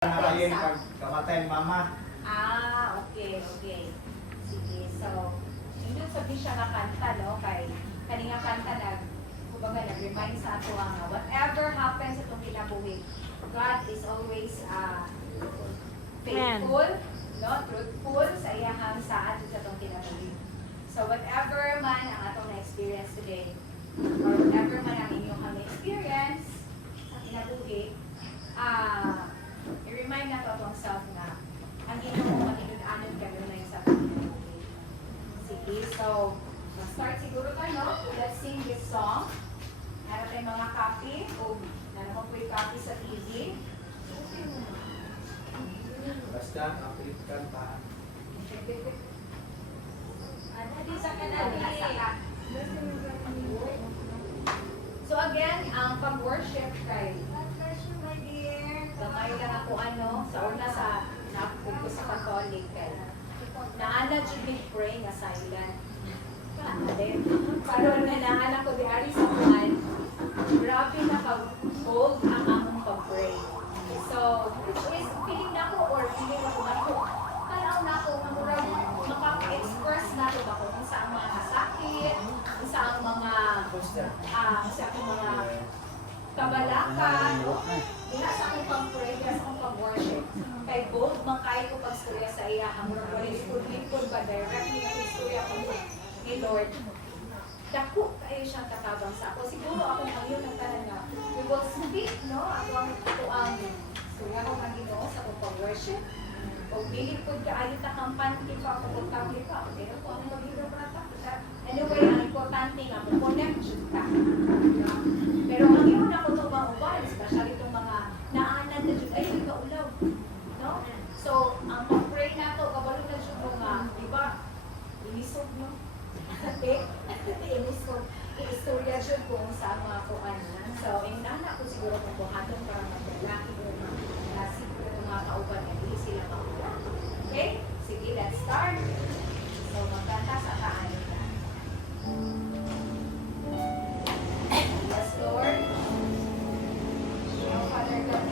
Ayun, pag kamatay mama. Okay. Sige, so, yun sa siya nga kanta, no? Kay, kaninga kanta kumbaga, nag-remind sa ato nga, whatever happens sa itong kinabuhi, God is always faithful, no? Truthful sa iyahang sa ato sa itong kinabuhi. So, whatever man ang atong na-experience today, or whatever man ang inyong experience sa kinabuhi, i-remind na to itong self na ang inyong makinunanon ka na yung sa kinabuhi. Sige, so, start siguro ka, no? Let's sing this song. Meron tayong mga copy, o naman po yung copy sa TV. Basta, kapit kanta. Di sa kanali. So again, ang pag-worship kay my dear. Gamay lang ako sa una sa napupo sa Catholic kay naana jud pray nga silent. Karon na naana ko di ari sa buwan. Grabe na ka-bold ang among pag-pray. So, which is feeling na ko or feeling ako na ko. Tanaw na ko na murag makaka-express na ko ako kung saan mga nasakit, kung saan mga kabalakan, wala sa akong pag-pray, wala sa akong pag-worship. Kay bold, mangkay ko pag-storya sa iya, hanggang wala lingkod ba directly na istorya ko ni Lord. Dako kayo siyang katabang sa ako. Siguro ako ang yun ng tanan na we will speak, no? Ako ang istorya ko ng Ginoo sa akong pag-worship. Kung piling po ka, ayun ta kampanti pa, kapag-tabli pa, pero kung ano mag-hiro prata. Anyway, ang importante nga, mag-connection ka. Pero ang yun ako itong mga uban, especially itong mga naanan na dyan, ay, hindi ka ulaw. No? So, ang pag-pray na ito, kabalo na dyan mga, di ba, inisog, no? Inisog, i-istorya dyan kung saan mga kuan. So, inana ko siguro kung buhaton para maglalaki o mga kauban, hindi sila maula. Okay? Sige, let's start. So, magkanta sa kaan na. Yes, Lord. Oh, Father God,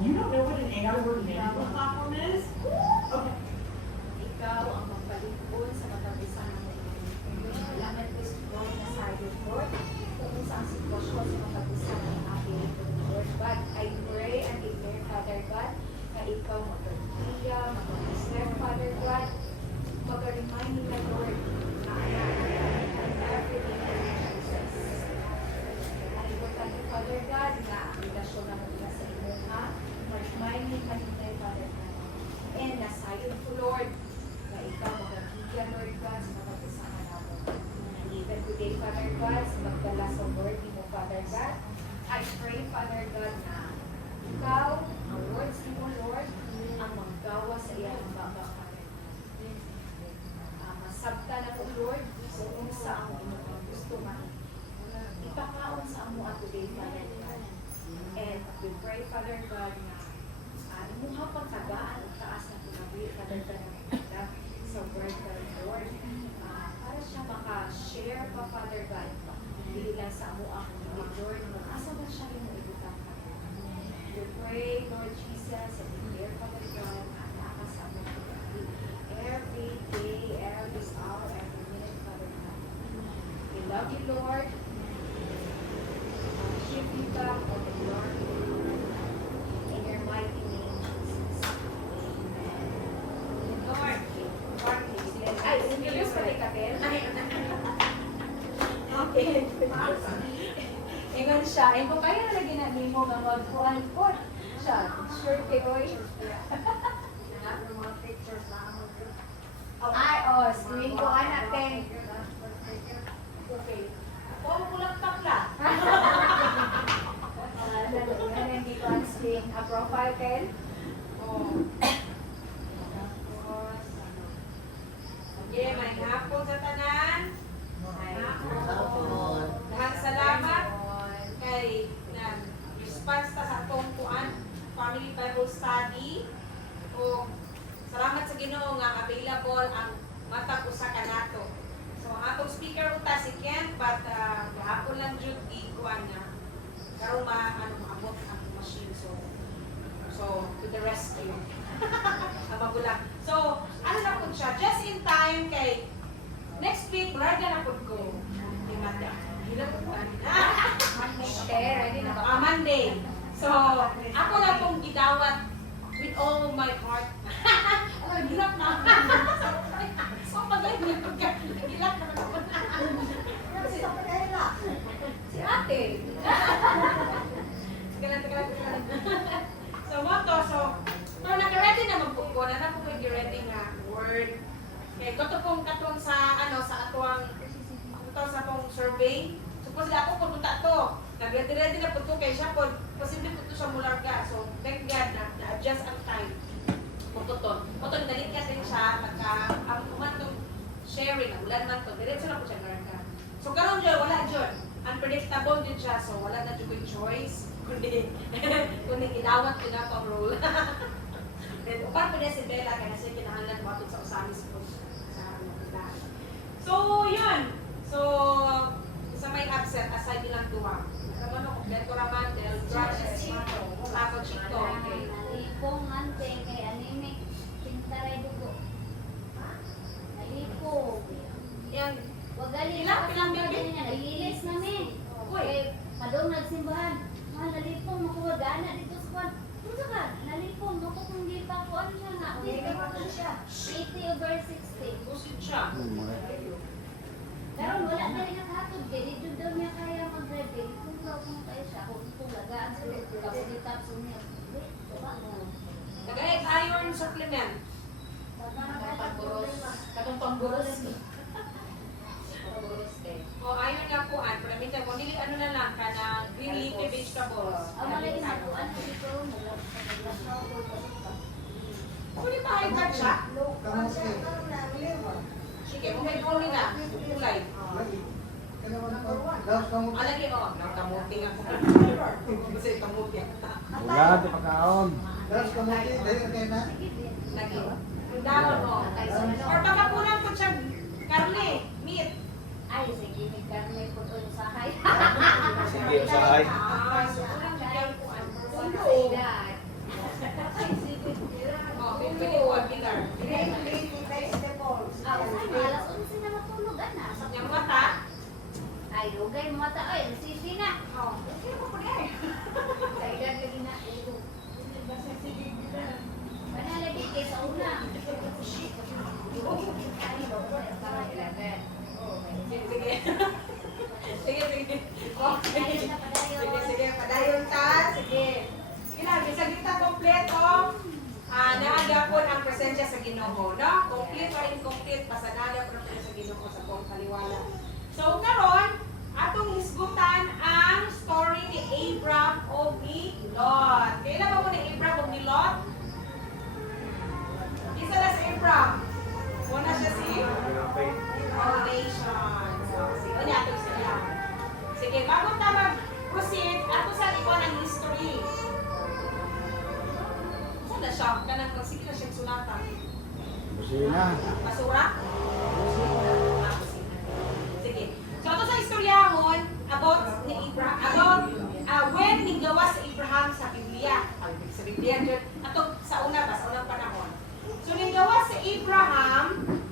You don't know what an 8-hour management platform is? Okay. Ikaw ang magpalikod sa matabisan ng mundo. Kailangan ko Lord na sa iyo, Lord, kung saan sitwasyon sa matabisan ng aking Lord. But I pray and declare, Father God, na ikaw magpagpiga, magpag-step, Father God, mag-remind nila, Lord, na everything in Jesus. Ang importante, Father God, na ang relasyon na mula sa inyo, ha? Mag-remind nila, Father God. And nasayod ko, Lord, na ikaw magpagpiga, Lord God, sa matabisan namin. And even today, Father God, sa magdala sa word mo, Father God, I pray, Father God, na ikaw, ang words mo, Lord, ang maggawa sa iyang baba, Father God. Masabta na ko, Lord, sa unsa ang inyong gusto man. Ipakaon sa amo at today, Father God. And we pray, Father God, na imuha pagtagaan at taas na tunawi, Father God, na sa word God, Lord. Para siya maka-share pa, Father God, hindi lang sa amo ang Lord, asa ba siya rin mo ibutang, Father God. We pray, Lord Jesus, and declare, Father God, na sa amo tunawi. Every day, every hour, every minute, Father God. We love you, Lord. Give you back all the glory. In your mighty name, Jesus. Amen. Lord, Lord, please. Ay, introduce pa rin Katel. Okay. Ingon siya. Ay, kung kaya na lagi namin mo nga magkuhan po siya. Sure kay Roy. Ay, screen ko natin. Okay. Oh, pulang takla. Hindi ko ang screen. A profile, Ken? Okay, may hapon sa tanan. Daghang salamat kay na response ta sa atong kuan family Bible study. O salamat sa Ginoo nga available ang matag usa ka nato. So ang atong speaker uta si Ken, but gahapon lang jud kuan na karon maabot ang machine, so to the rescue. Ang magulang. So ano na pud siya, just in time kay next week larga na pud ko ni Mata. Ready na ba? Monday. So ako na pong gidawat with all my heart. Ano, gilak na. So pag-live na gilak na ako. Si ate. Tagalan. So pero nag-ready naman po ko, na po ready nga word. Kaya ito pong katong sa atuang sa atong survey. Suppose ako po punta to. Nag-ready na po to kay siya po. Posible po to sa mularga. So thank God na-adjust ang time. Pututon. Pututon, dalit ka din siya. Ang kumantong sharing, ulan man to. Diretso na po siya mularga. So karon dyan, wala dyan. Unpredictable din siya. So wala na dyan choice. Kundi inawat ko na pang role. Then, upang po niya si Bella, kaya siya kinahanglan matod sa usamis po sa tindahan. So, yun. So, sa may absent, aside nilang duwa. Naman ako, kompleto raman, Del Brush, Taco Chico. Okay. Nalipong anteng kay anime pintaray dugo. Nalipong. Yan. Wag gali Ilang sa bilang kasama bibig? din niya nagilis namin. Uy. Kay padong nagsimbahan. Mahal nalipong makuha gana dito sa kwan. Unsa ka? Nalipong mako kung di pa ko ano siya nga. Di ka ko siya. 80/60. Busit siya. Pero wala na rin nakahatod kay di jud daw niya kaya mag-drive kay kung daw kung tayo siya kung lagaan sa kapilitan sa niya. Nag-egg iron supplement. Katong pamburos. Pamburos eh. O, iron nga po, pero minsan, kung dili ano na lang ka ng green leafy vegetables. Ang malagi sa kuan ko dito mula sa naglasaw ko pa. Pwede pa high blood siya? Sige, kung may kulay na, kulay. Alagi, nakamuti nga ko. Kasi kamuti. Wala, di pagkaon. Lagi. Ang dahon, Or baka punan ko siya, karne, meat. Ay, sige, may karne ko to sa hay. Sige, usahay. So punan siya yung kuan. Say that. Ay, dugay mo mata. Ay, sisi na. Oh, okay mo po na eh. Sa edad lagi na. Panalagi kay sa una. Ay, para 11. Sige. Sige, sige. Okay. Ayun na padayon. Sige, sige. Padayon ta. Sige. Sige lang, bisa kita kompleto. Naagapon ang presensya sa Ginoo, no? Complete or incomplete, pasanada pero sa Ginoo sa buong kaliwala. So, karon atong hisgutan ang story ni Abram o ni Lot. Kailan ba mo ni Abram o ni Lot? Isa na si Abram. Una siya si Nations. So, sige, ano ato sila. Sige, bago ta mag-proceed, ato sa ikaw ng history. Saan na siya? Kanang sige na siyang sulatan. Kusina. Basura? Sige. So, ito sa istoryahon about ni Abraham, about when ninggawa sa Abraham sa Biblia. Sa Biblia, ato sa una ba, sa unang panahon. So, ninggawa sa Abraham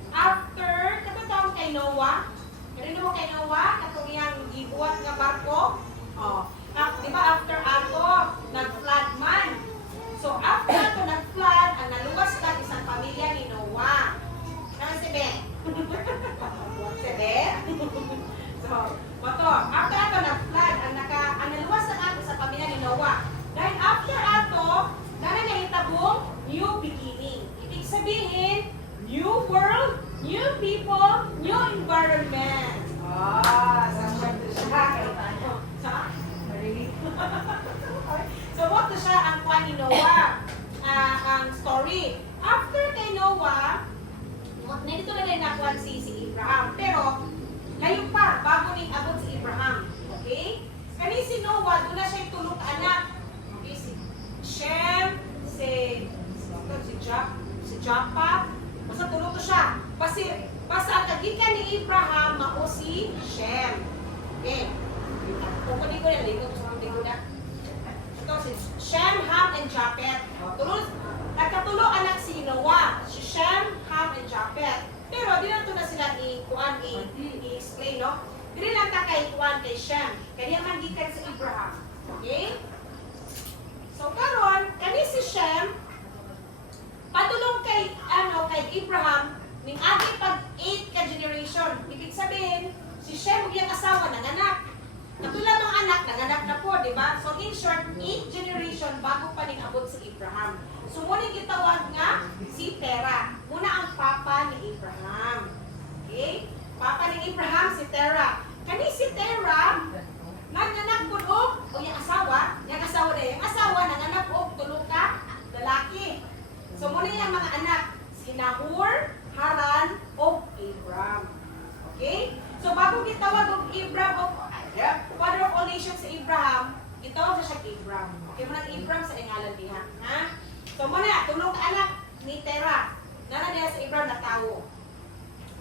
after, katataon kay Noah. Karino mo kay Noah, katong iyang gibuhat nga barko. Oh. Di ba after ato, nag-flood man. So, after ato nag-flood, ang naluwas lang isang pamilya ni Noah. Ano si Ben? Si Ben? So, wato, after ato nag-flood, ang naluwas lang ato sa pamilya ni Noah. Dahil after ato, dahil nahitabong new beginning. Ibig sabihin, new world, new people, new environment. Sasya siya. Sa? Really? So, what siya ang kwan ni Noah? Ang story. After kay Noah, nandito na rin nakuha si Abraham. Pero, ngayon pa, bago ning abot si Abraham. Okay? Kani si Noah, doon na siya yung tulong anak. Okay? Si Shem, si Japa, basta tulong to siya. Basta ang kagikan ni Abraham, mao si Shem. Okay? Kukunin ko yan, lingkod sa mga lingkod na. Ito si Shem, Ham, and Japhet. Nagkatulo anak si Noah, si Shem, Ham, and Japhet. Pero di lang ito na sila i-explain, no? Di lang ta kay Shem. Kanya man gikan si Abraham. Okay? So karon, kani si Shem, padulong kay Abraham, ning agi pag 8 ka generation. Ibig sabihin, si Shem ug iyang asawa nanganak. Katulad ng anak, nanganak na po, di ba? So in short, 8 generation bago pa ning abot si Abraham. So muna gitawag nga si Terah. Muna ang papa ni Abraham. Okay? Papa ni Abraham si Terah. Kani si Terah, nanganak po o yung asawa nanganak po tulo ka lalaki. So muna yung mga anak, si Nahor, Haran, o Abram. Okay? So bago gitawag og Abram o father of all nations sa Abraham, gitawag siya Abram. Okay, muna Abram sa ingalan diha. Ha? So muna, tulong ka anak ni Terah. Nana niya sa Abraham na tao.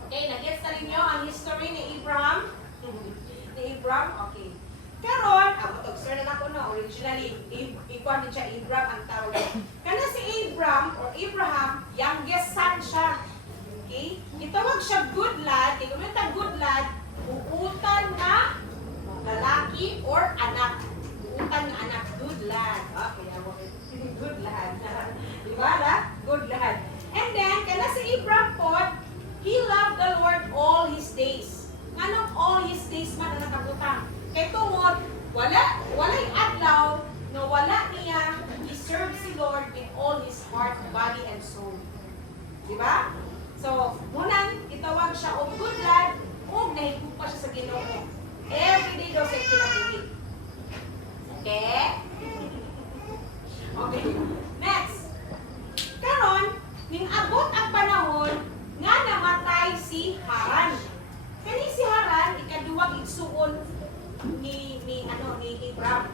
Okay, nag-gets na rin nyo ang history ni Abraham. Ni Abraham, okay. Karon, sir na ako na, originally, ikuan din siya Abraham ang tawag. Kana si Abraham or Abraham, youngest son siya. Okay? Itawag siya good lad, ikumita good lad, uutan na lalaki or anak. Uutan na anak, good lad. Okay, good lad. Diba la? Good lad. And then, kana si Abraham po, he loved the Lord all his days. Anong all his days man ang nakabutang? Kay tungod, walay adlaw na wala niya, he served si Lord with all his heart, body, and soul. Diba? So, munang itawag siya o good lad, o nahigug pa siya sa Ginoo. Every day daw siya kinabuhi. Okay? Okay. Next. Karon, ning abot ang panahon nga namatay si Haran. Kani si Haran ikaduwang igsuon ni Abraham.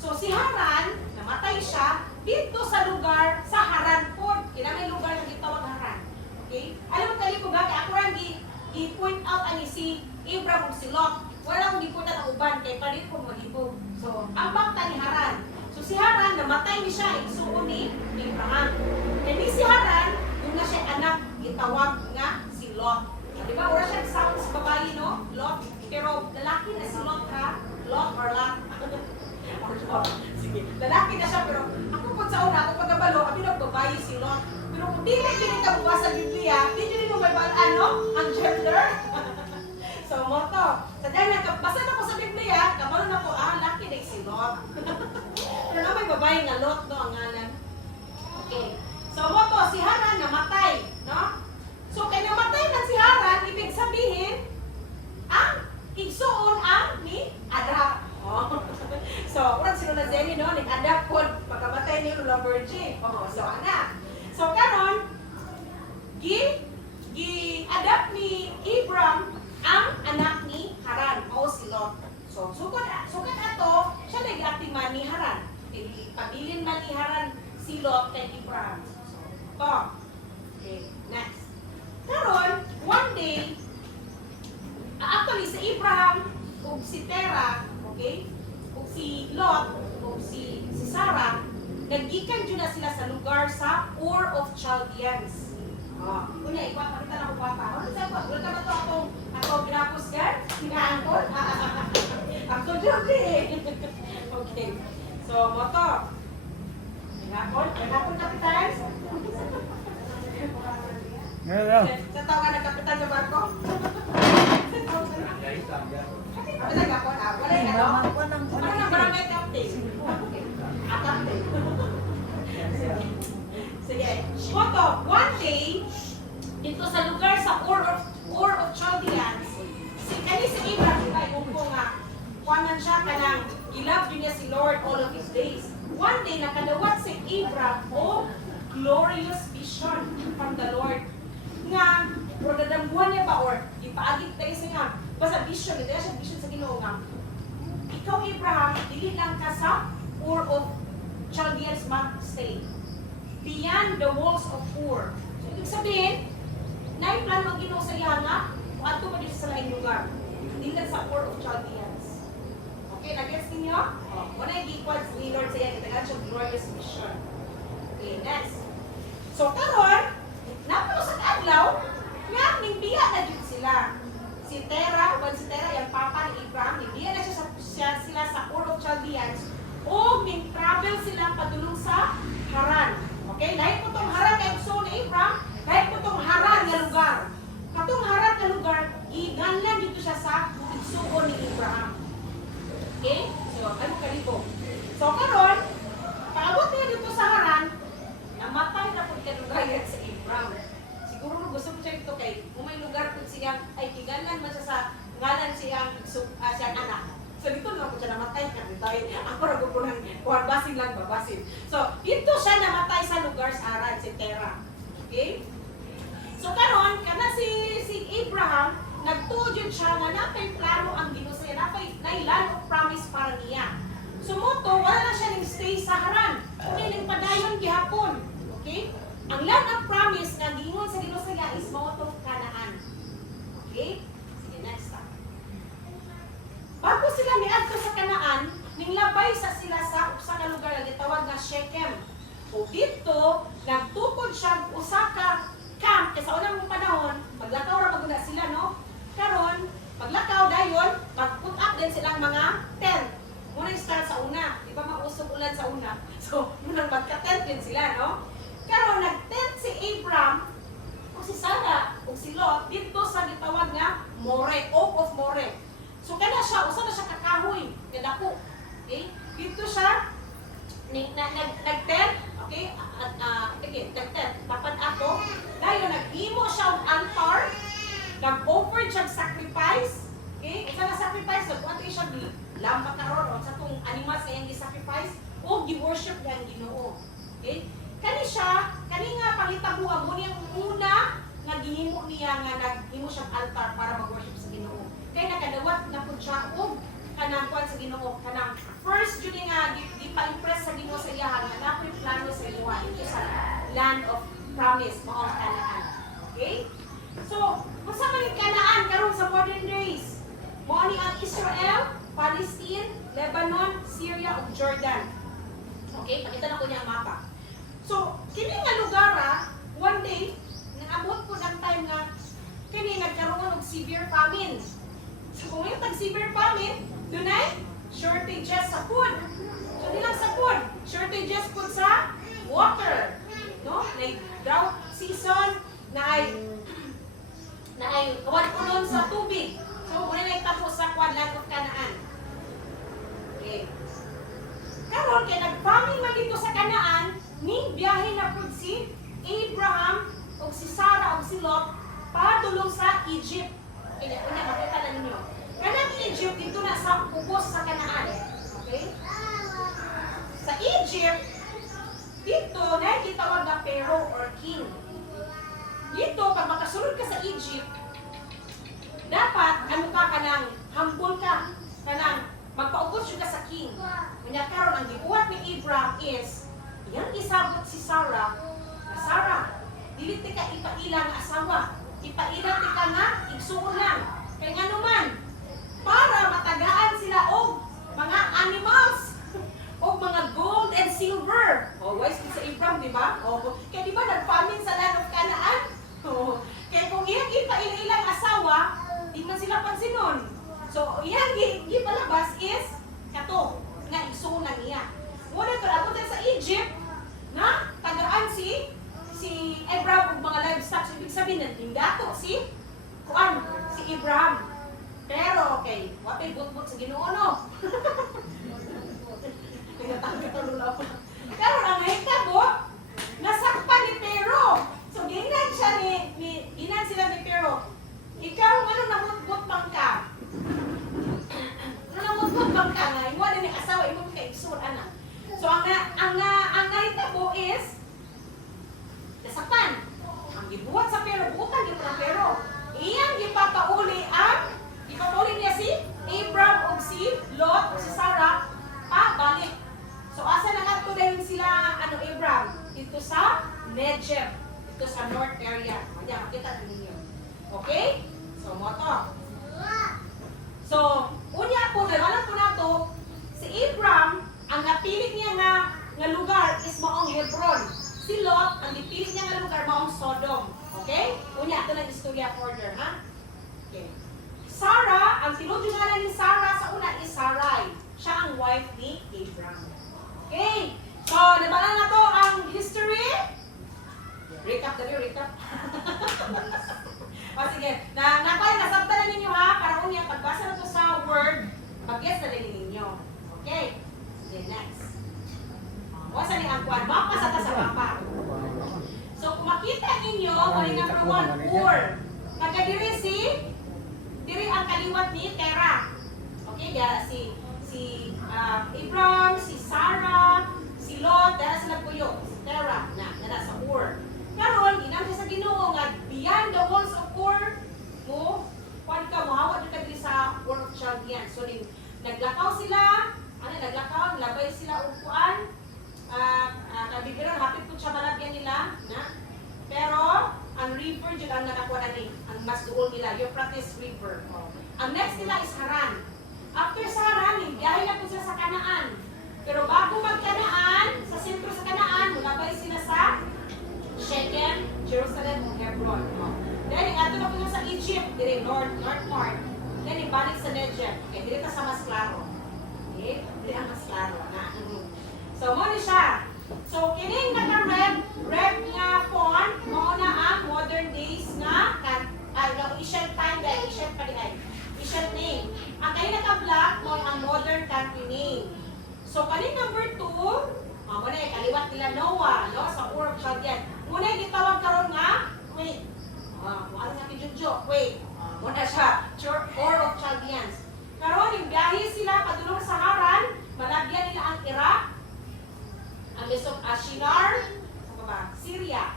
So si Haran namatay siya dito sa lugar sa Haran pod. Kinamay lugar nga gitawag Haran. Okay? Alam mo kali ko ba ako ran i-point out ani si Abraham ug si Lot. Wala akong giputan ang uban kay palit ko magibog. So ang bakta ni Haran. So si Haran namatay ni siya igsuon ni Abraham. Kani si Haran yung na siya anak gitawag nga si Lot. Di ba? Ura siya sounds babae, no? Lot. Pero lalaki na si Lot ha. Lot or Lot. Or Lot. Sige. Lalaki na siya pero ako po sa una, ako pagkabalo, kami nagbabayi si Lot. Pero kung di na yun ikabuha sa Biblia, di yun yung may balaan, no? Ang gender. So, moto. Sa dahil nagkabasa na ko sa Biblia, kabalo na ko, laki na si Lot. Pero na may babae nga Lot, no, ang ngalan. Okay. So, moto, si Haran namatay, no? So, kaya namatay na si Haran, ibig sabihin, ang igsuon ang ni Ada. Oh. So, kurang sino na Zeni, no? Nag-adapt po, pagkamatay ni Lula Virgin. Oh, so, ana. So, karon gi-adapt ni Abram ang anak ni Haran, o si Lot. So, sukad ato, siya nag-atiman ni Haran. Pabilin man ni Haran si Lot kay Abraham. So, okay, next. Karon, one day, actually si Abraham ug si Terah, okay? Ug si Lot, ug si Sarah, naggikan jud na sila sa lugar sa Ur of Chaldeans. Una, ipapakita na ko pa. Ano sa ko? Wala ka ba ito ako ginapos ka? Hinaangkot? Ako joke eh. Okay. So, moto. Hinapon kapitan? Ngayon lang. Sa tao ka nagkapitan sa barko? Kapitan ka po na. Wala yung ano? Ano na barangay captain? Captain. Sige. Moto, one day, dito sa lugar sa Ur of Chaldeans, si Abraham, ay ko nga, kuwanan siya kanang gilab niya si Lord all of his days. One day, nakadawat si Abraham o glorious vision from the Lord. Nga, or nadambuhan niya ba, or ipaagit tayo sa nga, basta vision, ito siya vision sa Ginoo nga. Ikaw, Abraham, dili lang ka sa Ur of Chaldeans mag-stay. Beyond the walls of Ur. So, ibig sabihin, na-plan ang Ginoo sa iya nga, kung ato pa dito sa laing lugar. Hindi lang sa Ur of Chaldeans. Okay, nag-gets ninyo? Wala yung equals ni Lord sa iya, itagal siya glorious mission. Okay, next. So, karon, napalo sa adlaw, nga, ningbiya na dito sila. Si Terah, uban si Terah, yung papa ni Abraham, ningbiya na sila sa Ur of Chaldeans, o ning-travel sila padulong sa Haran. Okay, dahil po itong Haran kay gusto ni Abraham, dahil po itong Haran na lugar. Katong Haran na lugar, iganlan dito siya sa igsuon ni Abraham. Okay? So, ano ka dito? So, karon, paabot niya dito sa Haran, namatay na po kalugayan sa Abraham. Siguro gusto mo siya dito kay, kung may lugar po siya, ay iganlan man siya sa ngalan siyang anak. So, dito naman po siya namatay ka. Ako rago po ng basin lang, babasin. So, dito siya namatay sa lugar sa Haran, si Terah. Okay? So, karon kana si Abraham, nagtudyod siya na napay plano ang Ginoo sa iya, napay land of promise para niya. So, moto, wala na siya ng stay sa Haran. Kundi ng padayon gihapon. Okay? Ang land of promise na gingon sa Ginoo sa iya is moto Canaan. Okay? Sige, next time. Bago sila miadto sa Canaan, ninglabay sa sila sa usa ka lugar nga gitawag nga Shechem. O dito, nagtukod siya usa ka camp kay sa unang panahon, maglakaw ra maguna sila, no? Karon, maglakaw dayon, mag-put up din silang mga tent. Muna start sa una, di ba mausog ulan sa una? So, munang magka-tent din sila, no? Karon, nag-tent si Abraham, o si Sarah, o si Lot, dito sa gitawag nga More, Oak of More. So, kaya siya, usa na siya kakahoy, kadako. Okay? Dito siya, nag-tent, okay? Nag-tent, tapat ato. Dahil nag-imo siya ang altar, nag-offer siya sacrifice, okay? Usa na sacrifice, nag-ato siya lampa karon o sa itong animals na yung sacrifice o gi-worship niya ang Ginoo. Okay? Kani siya, kani nga pangitabuhan mo niyang una nga gihimo niya nga nag-himo siyang altar para mag-worship sa Ginoo. Kaya nakadawat na po siya o kanang kuwan sa Ginoo, kanang first yun nga gipa-impress sa Ginoo sa iyahan nga napoy plano sa iyahan ito sa land of promise, mga Canaan. Okay? So, kung sa mga Canaan karon sa modern days, mo ani ang Israel, Palestine, Lebanon, Syria, ug Jordan. Okay, pakita na ko niya ang mapa. So, kini nga lugar one day, naabot po ng time nga kini nagkaroon og severe famine So kung yung tag-severe famine, doon ay shortages sa food. So di lang sa food, shortages food sa water. No? Like drought season na ay kawan-unon sa tubig. So muna na itapos sa land of Canaan. Okay. Karon kay nag-famine man dito sa Canaan, ni biyahe na pud si Abraham o si Sarah o si Lot padulong sa Egypt. Kaya una makita na ninyo. Kanang Egypt dito na sa ubos sa Canaan. Okay? Sa Egypt dito na gitawag na Pharaoh or king. Dito pag makasulod ka sa Egypt, dapat ano ka kanang humble ka, kanang magpaubos ka sa king. Kanya karon ang gibuhat ni Abraham is yang isabot si Sarah. Na Sarah, dili ti ka ipailang asawa. Ipailang ti ka nga igsuon lang. Kay nganuman para matagaan sila og mga animals og mga gold and silver. Oh, wise sa Abraham, di ba? Oh, kaya di ba nag-famine sa land of Canaan? Oh, kaya kung iyang ipailang asawa, di man sila pansinon. So, iyang gipalabas is kato nga igsuon lang iya. Muna to abot sa Egypt na tagaan si Abraham ug mga livestock. So, ibig sabihin ng dato si Abraham. Pero okay, wapay but-but sa Ginoo no. Nagatabi ka lula pa. Pero ang mahitabo, nasakpan ni Pero. So ginan siya ginan sila ni Pero. Ikaw ano namutbot bang ka? Ano namutbot bang ka nga? Iwan ni asawa imo kay igsoon ana. So ang nahitabo is nasakpan. Ang gibuhat sa Pero, bukan gyud ang Pero. Iyang gipapauli niya si Abraham o si Lot o si Sarah balik. So asa na kadto dayon sila Abraham dito sa Negev, dito sa north area. Ayan, makita ninyo. Okay? So mo to. So unya po wala po nato si Abraham ang napili niya nga lugar is maong Hebron. Si Lot ang napili niya nga lugar maong Sodom. Okay? Unya ato lang istorya order, ha? Okay. Sarah, ang tinudyunganan ni Sarah sa una is Sarai. Siya ang wife ni Abraham. Okay. So, nabala na to ang history. Recap. O sige, nasabta na ninyo ha, para unya, pagbasa na to sa word, mag-guess na rin ninyo. Okay. Sige, next. Wasa ni ang kwan, mapasa ta sa mapa. So, kung makita ninyo, wala number 1, Ur. Nagkadiri diri ang kaliwat ni Terah. Okay, dara si Abraham, si Sarah, si Lot, dara sila puyo. Si Terah, dara sa Ur. Karon, ginam siya sa Ginoo nga beyond the walls of Ur, mahawat ka diri sa Ur of Chaldeans. So, naglakaw sila, labay sila og kuan. Kabibiran, hapit po siya malabyan nila, pero ang river dyan ang nakakuha na ang mas doon nila, Euphrates River. Ang next nila is Haran. After sa Haran, biyahe na po sila sa Canaan. Pero bago mag-Canaan, sa sentro sa Canaan, mulabay sila sa Shechem, Jerusalem, o Hebron. Then, ato na po sa Egypt, dire north part. Then, ibalik sa Negev. Okay, dire ka sa mas klaro. Okay, dire ang mas klaro. So, muna siya. So, kining naka-red nga font, mauna ang modern days na Asian time dahil Asian name. Ang kayo naka-black mo ang modern country name. So, kaning number 2, muna yung kaliwat nila Noah, no? Sa Ur of Chaldean. Muna yung gitawag karon nga, wait. Ano nga kijudjo? Wait. Muna siya, Ur of Chaldeans. Karon yung biyahe sila padulong sa Haran, malagyan nila ang Iraq, ang Shinar, Syria.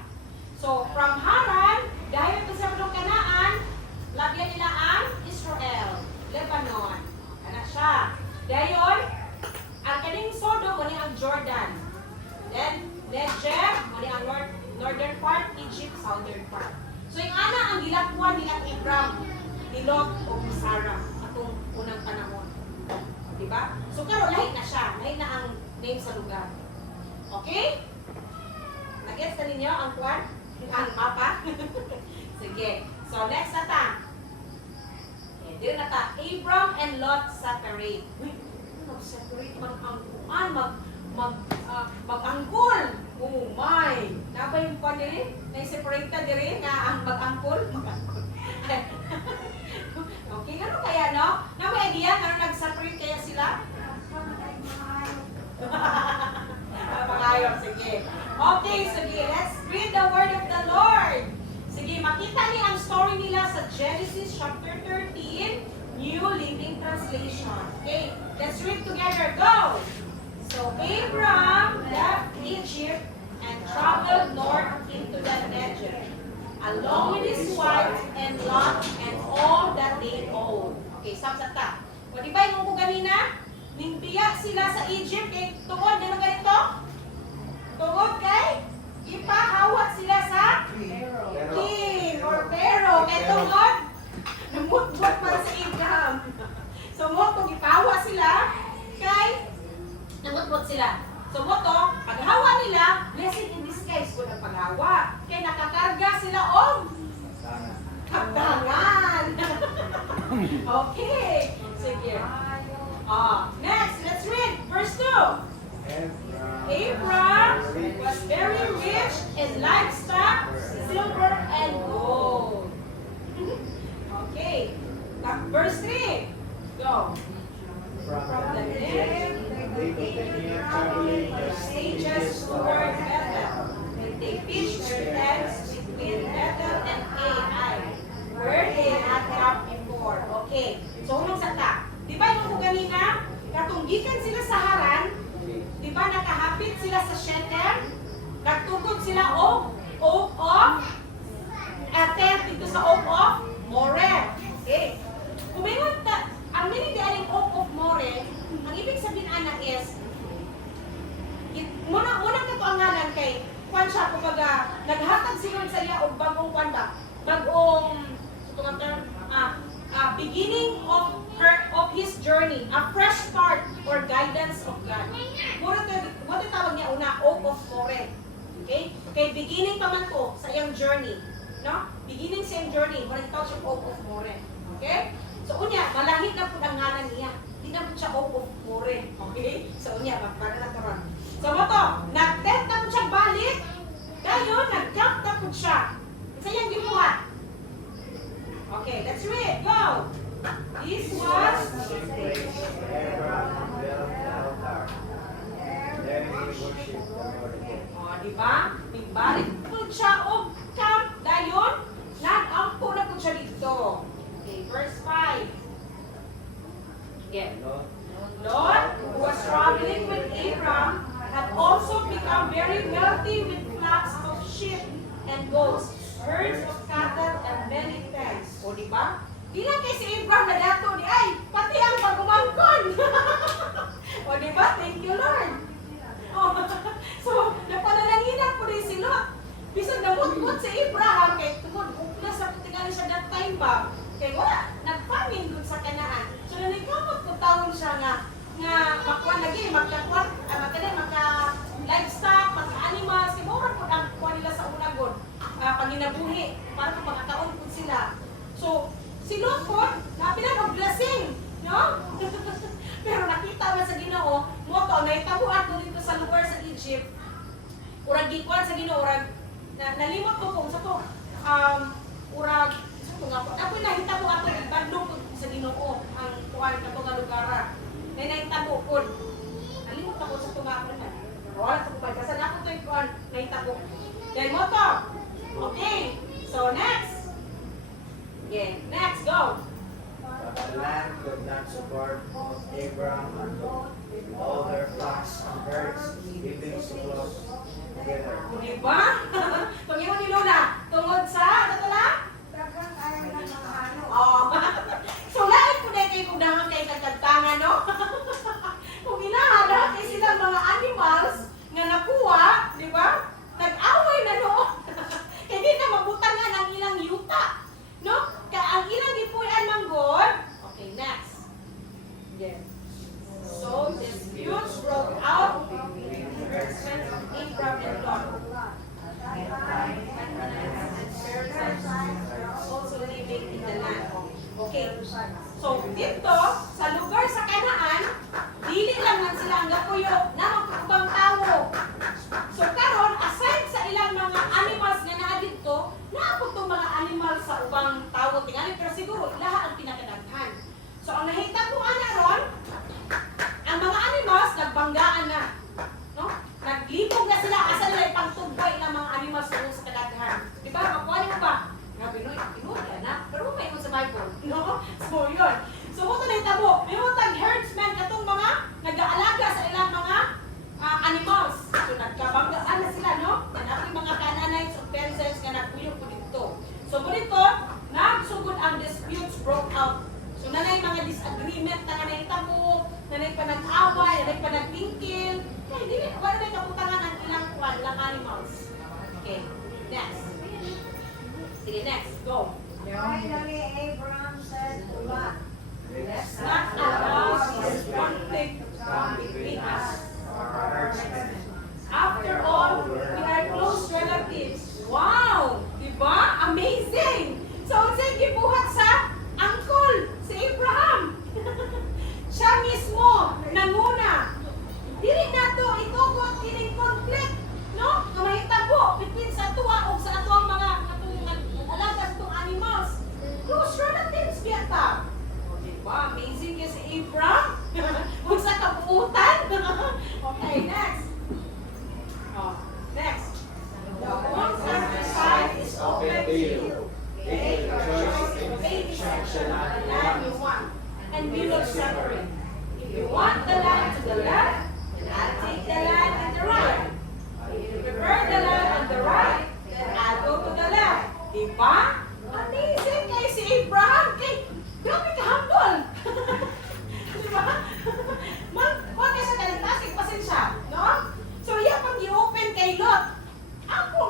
So, from Haran, dahil ito sa Padong Kanaan, lagyan nila ang Israel, Lebanon. Anak siya. Dahil, ang kaning Sodom, muli ang Jordan. Then, Negev, muli ang northern part, Egypt, southern part. So, yung ana ang gilakuan nila Abraham, ni Lot o ni Sarah, atong unang panahon. Diba? So, karon lahi na siya. Lahi na ang name sa lugar. Okay? Nag-gets na ninyo ang kwan? Ang mapa? Sige. So, next na ta. Okay. Dili na ta, Abram and Lot separate. Uy, separate man ang kuan, mag-angkol. Oh my! Nabay yung pa diri? Na-separate ta diri nga ang mag-angkol? Mag-angkol. Okay, ano kaya no? Nabay idea, ano nag-separate kaya sila? Pangayon, sige. Okay, sige, let's read the word of the Lord. Sige, makita niyo ang story nila sa Genesis chapter 13, New Living Translation. Okay, let's read together. Go! So Abram left Egypt and traveled north into the Negev, along with his wife and Lot and all that they owned. Okay, sabsata. O di ba yung ganina? Nimbiyak sila sa Egypt kay tungod na ganito? Tungod kay ipahawat sila sa king or pharaoh. Kay tungod, namutbot para sa Abraham. So mo kung ipahawa sila kay namutbot sila. So mo to, paghawa nila, blessing in disguise ko ng paghawa. Kay nakakarga sila kaptangan. Okay. Sige. Next, let's read verse 2. Abram was very rich in livestock, silver, and gold. Okay. Verse 3. Go. From the Negev, they continued traveling their stages toward Bethel. They pitched their tents between Bethel and Ai, where they had camped before. Okay. So, unang sata. Di ba yung kanina, katunggikan sila sa Haran, di ba nakahapit sila sa Shechem, nagtugod sila of tent dito sa of More. Okay. Kumingon ta, ang meaning di aling of More, ang ibig sabihin ana is, muna ka to ang ngalan kay, kwan siya, kumbaga, naghatag sila sa iya o bagong kwan ba? Bagong, beginning of his journey, a fresh start or guidance of God. What tawag niya una? Oak of More. Okay? Okay, beginning pa man to sa iyang journey. No? Beginning sa iyang journey, what tawag siya Oak of More. Okay? So, unya, malahit na po ang ngalan niya. Hindi na po siya Oak of More. Okay? So, unya, para na karon. So, mo to, nag-tent na po siya balik. Gayon, nag-camp na po siya. Sa iyang gibuhat. Okay, let's read. Go! This was di ba? Nagbalik po siya og camp dayon, nag-ampo na po siya dito. Okay, verse 5. Again. Lot, who was traveling with Abram, had also become very wealthy with flocks of sheep and goats, herds of cattle, and many tents. O di ba? Di lang kay si Abraham na dato di ay, pati ang pagumangkon. O di ba? Thank you, Lord. Oh, so, napanalangin po rin si Lot. Bisag namutmut si Abraham kay tungod upla sa tingali siya that time ba. Kay wala, nagpangin dun sa Kanaan. So, nanikamot ko taon siya nga makuha lagi, maka-livestock, maka-animals, kaya mura po ang kuha nila sa unagon. Panginabuhi, para kung makataon po sila. So, si Lot po, napilan ang blessing, no? Pero nakita man sa Ginoo, mo to, naitabuan ko dito sa lugar sa Egypt. Urag gikuan sa Ginoo, urag nalimot ko kung sa to, urag, sa to nga po, ako'y nahitabo ato, ibadlo ko sa Ginoo, ang kuhan kato nga lugara. Nahitabo ko. Nalimot ako sa to nga ako na. Wala sa kupay, kasi na ako to yung kuhan, nahitabo. Then mo to. Okay, so next. Yeah, next, go. But the land could not support both Abraham and Lot, with all their flocks and herds, living so close together. Diba? Kung yun ni Lola, tungod sa, ano to na? Dagang ayaw na mga ano. Oh. So, lahat po na kayo kung naman kayo nagkagtangan, no? Kung inahala kayo silang mga animals nga nakuha, di ba? Nag-away na noon. Kaya di na mabutangan ang ilang yuta. No? Kaya ang ilang gipuyan ng God. Okay, next. Yes. So, disputes broke out between the herdsmen of Abram and Lot. And also living in the land. Okay. nanay pa nag-away, nanay pa nag-tingkil. Kaya hindi, wala na kaputangan ang ilang animals. Okay, next. Sige, next. Go. Finally, Abraham said to Lot, Let's not allow this conflict to come between us or our herdsmen. After all, we are close relatives. Wow! Diba? Amazing! So, saan gibuhat sa uncle, si Abraham? Siya mismo, nanguna. Dili na to, itugot, kining conflict. No? Kamahitabo, between sa tuwa o sa atuang mga alagas itong animals. Close relatives kita. O, diba? Amazing yan si Abraham. Kung sa kapuutan. Okay, next. Oh, next. The one sacrifice is open to you. Take your choice in faith section of the land you want, and we will separate. If you want the land to the left, then I'll take the land on the right. If you prefer the land on the right, then I'll go to the left. Diba? Amazing kay si Abraham. Grabe ka humble. Diba? Huwag ka sa kalantasig, pasensya. No? So, iya pang i-open kay Lot. Ako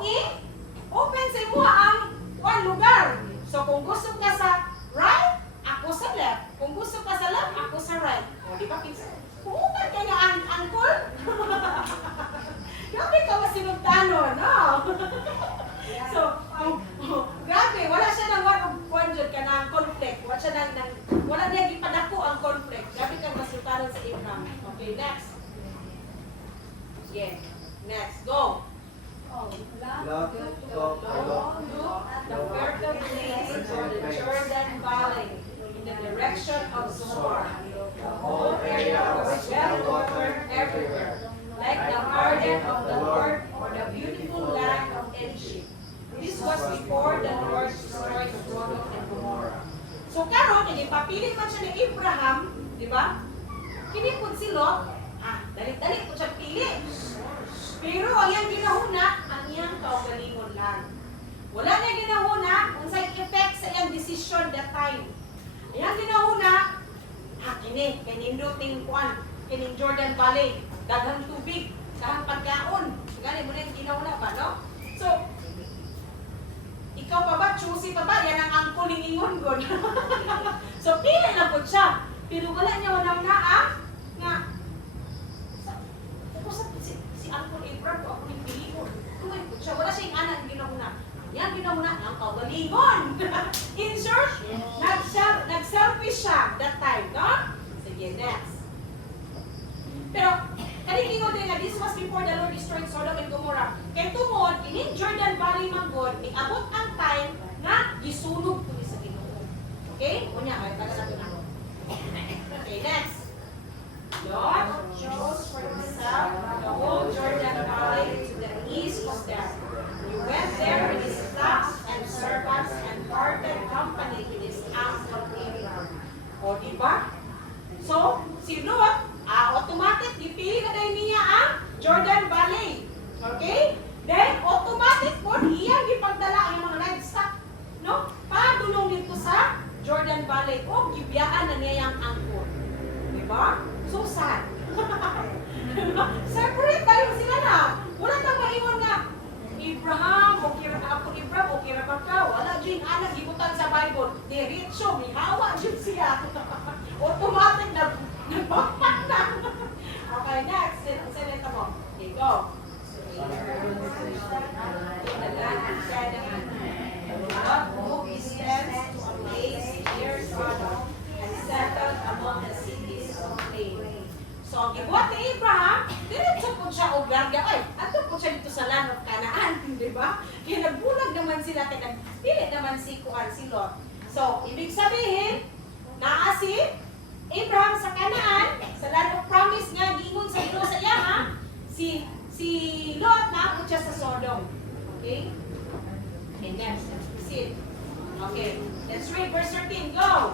open sa mo ang one lugar. So, kung gusto ka sa right, ako sa left. Kung gusto ka sa left, ako sa right. O, di ba? Pumunta ka nga ang uncle. Grabe ka masinugtano, no? So, grabe, wala siya ng one dyan ka ng conflict. Wala niya gipadako ang conflict. Grabe ka masinugtano sa Abraham. Okay, next. Yeah. Next, go. Lot took a look The fertile plains or the Jordan Valley in the direction of Zoar. The whole area was well watered everywhere, like the garden of the Lord or the beautiful land of Egypt. This was before the Lord destroyed Sodom and Gomorrah. So karon papilit man siya ni Abraham, di ba? Kinipod si Lot, dali-dali po siya pili. Pero ang iyang ginahuna, ang iyang kaugalingon lang. Wala na ginahuna, unsay effect sa iyang decision that time. Ang iyang ginahuna, kininduting kuan, kining Jordan Valley, daghang tubig, daghang pagkaon. Gani mo na yung ginahuna ba, no? So, ikaw pa ba, choosy pa ba, yan ang angko ning ingon gon. So, pili lang po siya. Pero wala niya wanang naa, nga, si Uncle Abraham ko ako yung pilimon. Tuwin po siya. Wala siyang anak ginahuna. Yan ginahuna ang kaugalingon. In short, nag-selfish siya that time, no? Sige, next. Pero, kanilingon din nga, this was before the Lord destroyed Sodom and Gomorrah. Kaya tungod, in Jordan Valley Manggod, may abot ang time na gisunog ko sa Ginoo. Okay? Kunya, ay taga na ito na. Okay, next. Lot chose for himself the whole Jordan Valley to the east of there. He went there with his flocks and servants and parted company with his uncle Abraham. O, diba? So, si Lot, automatic, ipili na dahil niya ang Jordan Valley. Okay? Then, automatic po, iyang ipagdala ang mga livestock. No? Padulong dito sa Jordan Valley. O, gibiyaan na niya yung angkor. Diba? So sad. Separate tayo sila na. Wala nang maiwan nga. Abraham, okay ra ako Abraham, okay ra ba ka? Wala dyan anak, gibutan sa Bible. Diretso, may hawa dyan siya. Automatic na, nagpakpak na. Okay, next. Sinita mo. Okay, go. God moved his tents to a place near Sodom and settled among the cities of plain. So, gibuhat ni Abraham, diretso po siya o garga. Ay, ato po siya dito sa land of Canaan, di ba? Kaya nagbulag naman sila, kaya nagpili naman si Lot. So, ibig sabihin, naa si Abraham sa Canaan, sa land of promise nga, giingon sa ito sa iya, ha? Si Lot, naabot siya sa Sodom. Okay? Okay, next. Let's proceed. Okay, let's read verse 13. Go!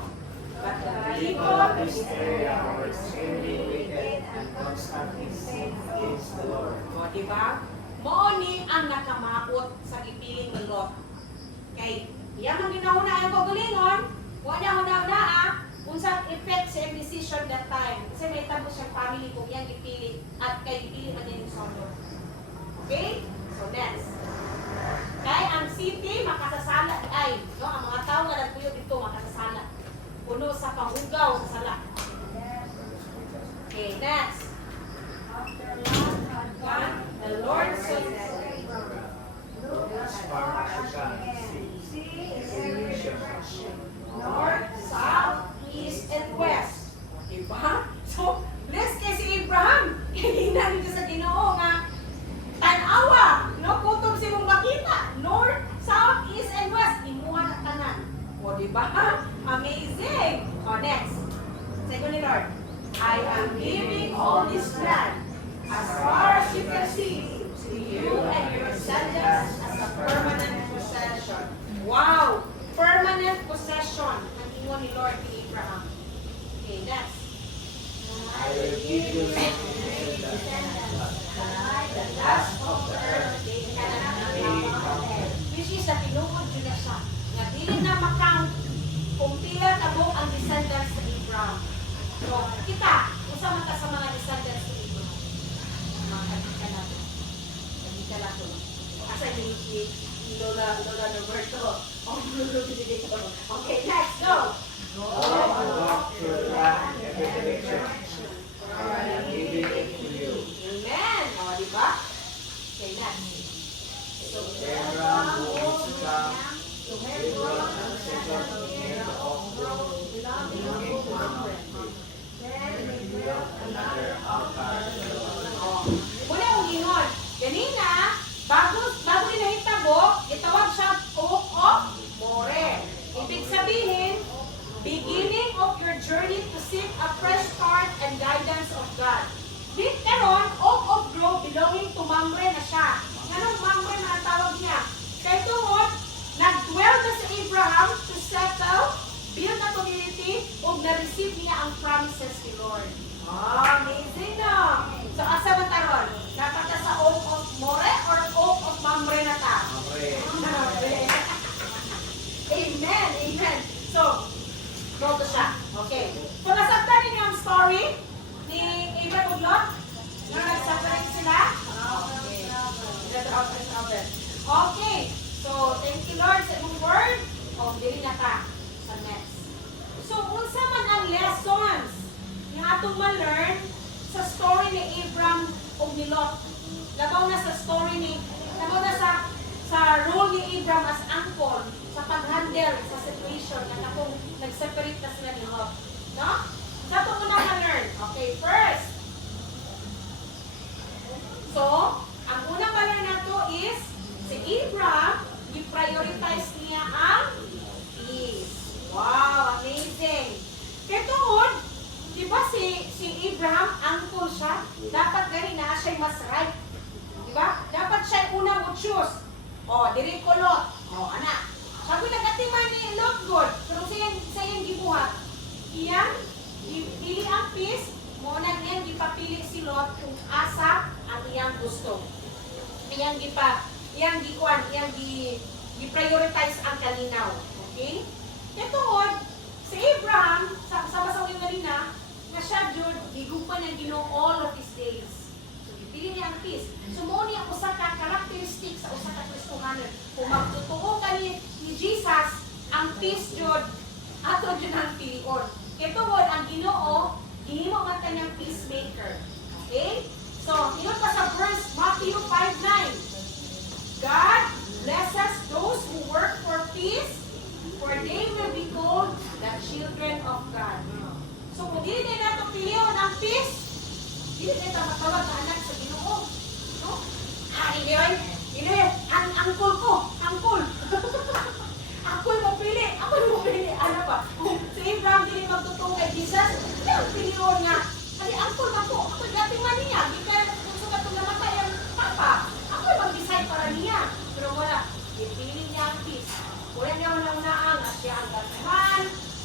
But the people of this area were extremely wicked and constantly sinned against the Lord. O, diba? Mauni ang nakamapot sa ipiling ng Lot. Kay, iya man ginahuna ang kagalingon, wala niya huna-huna kung saan effect sa decision that time. Kasi may tabo family kung iyang ipili at kay ipili man niya yung Sodom. Okay? So next. Kaya ang city makasasala ay, no, ang mga tao nga nagpuyo dito makasasala. Puno sa pahugaw sa sala. Okay, next. One, the Lord said, As far as you can see, every nation. North, South, East, and West. Diba? So, blessed kay si Abraham. Kanina dito sa Ginoo nga, tanawa, no? Kutob si mong makita. North, South, East, and West. Imuha na tanan. O, diba? Amazing. O, next. Second ni Lord. I am giving all this land as far as you can see to you and your descendants as a permanent possession. Wow! Permanent possession ang ingon ni Lord kay Abraham. Okay, next. I will give you The last of the earth, which is the tinuod yun na siya. Nga dili na makang kung pila kabok ang descendants sa Abraham. So, kita, usama ka sa mga descendants sa Abraham. Mga kadika natin. Kadika natin. Asa ni Lola Roberto. Okay, next, go! walk through the land every direction. I am giving it to you. Amen! O, diba? Okay, next. So, Abraham will come. Abraham and Jacob made the offering, belonging to the mountain. And he built another altar to the Lord. muna ang ingon. Ganina, bago hinahitabo, itawag siya Oak of More. Ibig sabihin, beginning of your journey to seek a fresh start and guidance of God. Di karon, Oak of Grove belonging to Mamre na siya. Anong Mamre na ang tawag niya? Kaya tungod, nag-dwell na si Abraham to settle, build a community, o na-receive niya ang promises ni Lord. Amazing na! So, asa ba taron? Napata sa Oak of More or Oak of Mamre na ta? Mamre. Amen! Amen! So, go to siya. Okay. So, nasabtan ninyo ang story ni Abraham ug Lot? Na nag-separate sila? Okay. Okay. So, thank you Lord sa imong word. O, dili na ta sa next. So, unsa man ang lessons nga atong ma-learn sa story ni Abraham ug ni Lot? Labaw na sa story ni, labaw na sa role ni Abraham as uncle sa pag-handle sa situation na kapong nag-separate na sila ni Lot. No? Sa ito muna ma-learn. Okay, first. So, ang unang ma-learn na to is si Abraham, i-prioritize niya ang peace. Wow, amazing. Kaya tungod, di ba si Abraham, uncle siya, dapat gani na siya mas right. Di ba? Dapat siya unang choose. O, diri ko Lot. O, anak. Sabi nagatiman ni Lot God, pero sa iyang gibuhat, iyang pili ang peace, muna niyang gipapili si Lot kung asa ang iyang gusto. Iyang gi-prioritize ang kalinaw. Okay? Kaya tungod, si Abraham, sa basang yung kanina, na siya Jude, gigupan ng Ginoo all of his days. So, gipili niya ang peace. So, mo niya usa ka characteristic sa usa ka Kristohanon. Kung magtutuo ka ni Jesus, ang peace Jude, ato Jude ang pilion. Kaya tungod, ang Ginoo, gihimo man kanyang peacemaker. Okay? So, yun pa sa verse Matthew 5:9. God blesses those who work for peace, for they will be called the children of God. So, kung hindi na ito piliyon ang peace, hindi na ito matawag na anak sa Ginoo. No? Hindi, ang angkol ko, angkol. Ako mo pili. Ano ba? Kung si Abraham hindi magtutong kay Jesus, hindi ang piliyon nga. Kasi angkol ako. Ako dati man niya. Hindi ka kung sukat kong namatay ang papa. Ako mag-decide para niya. Pero wala. Ipili niya ang peace. Wala niya unang-unaan. Siya ang gatahan.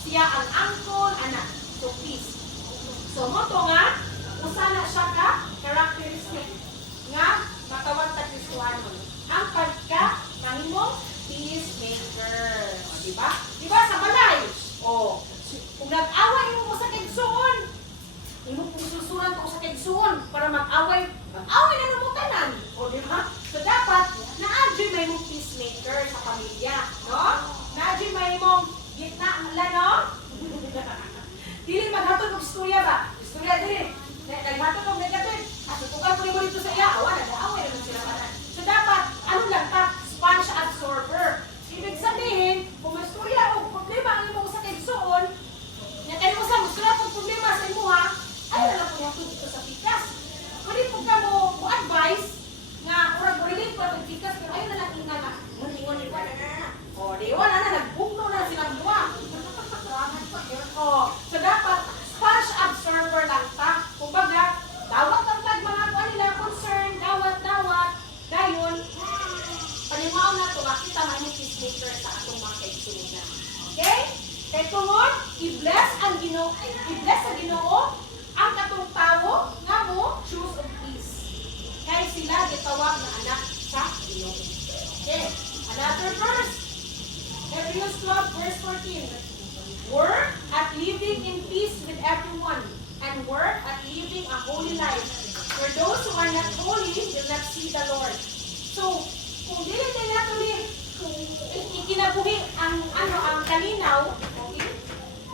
Siya ang angkol. Anak. So peace. So mo to nga, usa na siya ka characteristic nga matawag ta Kristohanon. Ang pagka mahimong peacemaker. O, diba? Diba sa balay? O, kung nag-awa imo mo sa kigsuon, imo kung susuran nato sa kaigsuon para mag-away na naman tanan. O di ba? So dapat na-adyo may mong peacemaker sa pamilya, no? Na-adyo may mong gitna ang no? Dili maghatod og istorya ba? Istorya dili. Naghatod og negative. At tutukan ko mo dito sa iya, awa nag-away naman sila kanan. So dapat ano lang ta, sponge absorber. Ibig sabihin, kung may istorya o problema ang imong sa kaigsuon, nga kayo mo sa gusto na kung problema sa imo ha, ay na lang po yung dito sa pikas. Pwede po ka mo advice nga urag relate ko ang pikas, pero ayun na lang ina na. Ingon na. O, di wala na, nagbugno na silang buwa. O, so dapat sponge absorber lang ta. Kumbaga, dawat ang tag mga kuha nila concern, dawat, dayon, panimaw na ito, makita man yung peacemaker sa atong mga kaigsunan. Okay? Kaya tungod, i-bless ang Ginoo ang katong tawo nga mo choose of peace. Kaya sila gitawag na anak sa Ginoo. Okay? Another verse. Hebrews 12 verse 14. Work at living in peace with everyone, and work at living a holy life. For those who are not holy will not see the Lord. So, kung dili nila tuloy, kung ikinabuhi ang kalinaw, okay?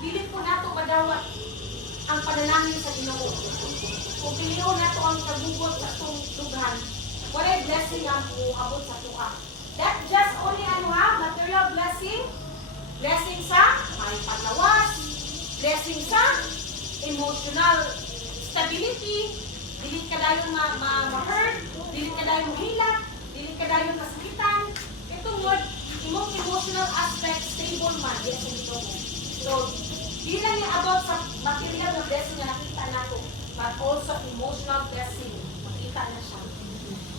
Dili po nato madawat ang panalangin sa Ginoo. Kung piliho nato ang kagugot sa itong dughan, walay blessing ang uabot sa tuwa. That just only material blessing, blessing sa may paglawas, blessing sa emotional stability, dili ka dayon ma-hurt, dili ka dayon mahilak, dili ka dayon masakitan. Itungod, imong emotional aspect stable man, yes, ito. So, di lang yung about sa material na blessing na nakita nato, but also emotional blessing, makita na siya.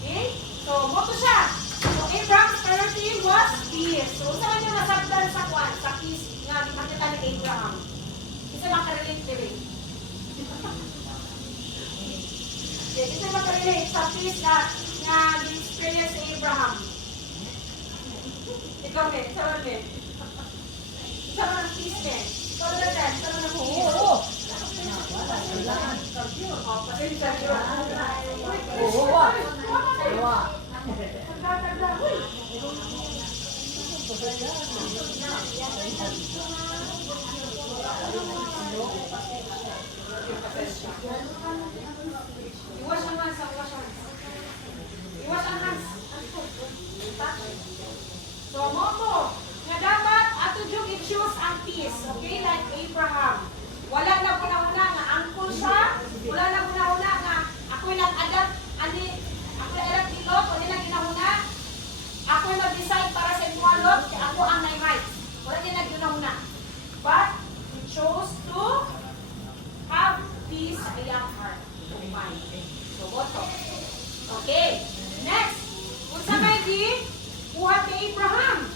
Okay? So, mo to siya. So, Abraham's priority was peace. So, saan niya nasagdan sa kwan, sa peace nga makita ni Abraham? Isa makarelate dili. Isa makarelate sa peace na experience ni Abraham. Ikaw, men. Saan, men? Saan ang peace, men? Saan na dyan? Saan na po? Oo. Iwas ang hands. Iwas ang hands. So, moto, nga dapat ato yung i-choose ang peace, okay? Like Abraham. Wala na una nga angkol siya, wala na una nga ako'y nag-adapt, ako'y adapt dito, wala na ginahuna, ako'y mag-decide para sa imualot, kaya ako ang may rights. Wala din na ginahuna. But, we chose to have peace sa iyang heart. So, boto. Okay. Next. Kung sa may di, buhat ni Abraham.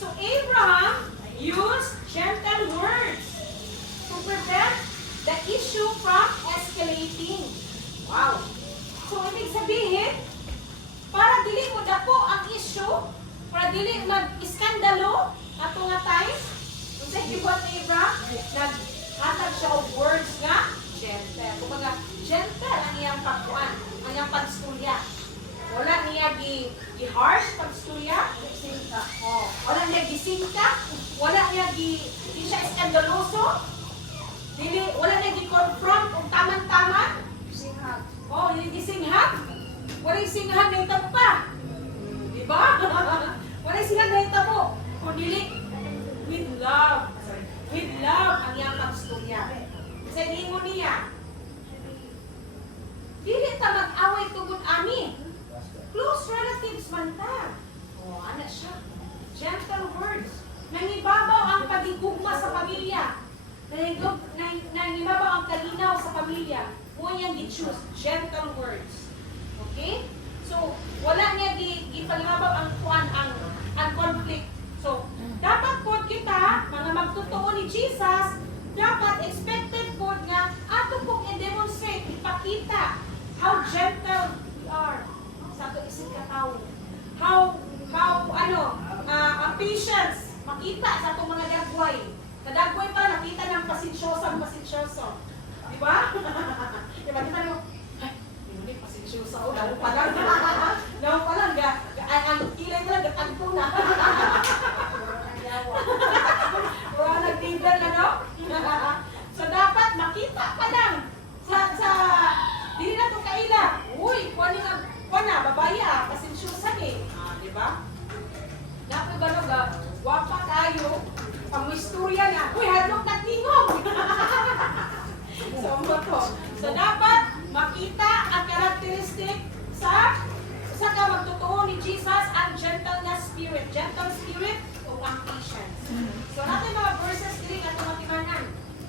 So, Abraham used gentle words to prevent the issue from escalating. Wow. So, ibig sabihin, para dili mo dako ang issue, para dili mag-iskandalo ato nga time, kung sa gibuhat ni Abraham, naghatag siya og words nga gentle. Kumbaga, gentle ang iyang pagkuan, ang iyang pagstorya. Wala niya gi-harsh pagstorya. Oh, wala niya gisingka. Wala niya di siya eskandaloso. Wala niya gi-confront kung taman-taman. Singhag. Oh, hindi gisinghag. Wala yung singhag na itap pa. Diba? Wala yung singhag na itap mo. Kung dili, with love. With love ang iyang pagstorya. Sa mo niya, dili ta mag-away tugod ani. Close relatives man ta. Oh, ana siya. Gentle words. Nangibabaw ang pagigugma sa pamilya. Nangibabaw ang kalinaw sa pamilya. Mo yang gi-choose. Gentle words. Okay? So, wala niya gipalimabaw ang kuan ang conflict. So, dapat po kita, mga magtotoo ni Jesus, dapat expected po nga ato pong i-demonstrate, ipakita how gentle we are sa ato isip katao. Ang patience, makita sa atong mga dagway. Kadagway pa, nakita ng pasensyosa ang pasensyoso. Di ba? Di ba? Di ba? Ay, hindi mo pasensyoso. O, lalo pa lang. Lalo pa lang. Ang kilay mo lang, gatag ko na. Wala nagtindan na, no? So, dapat makita pa lang di na ito kaila. Uy, kuha na, babaya, pasensyosa eh. Di ba? Dapat gano'n ga, wapa kayo, pang-istorya na, uy, hadlok na tingog! So, ano to? So, dapat makita ang karakteristik sa ka magtotoo ni Jesus ang gentle na spirit. Gentle spirit o ang patience. So, natin mga verses dili nga itong matimanan.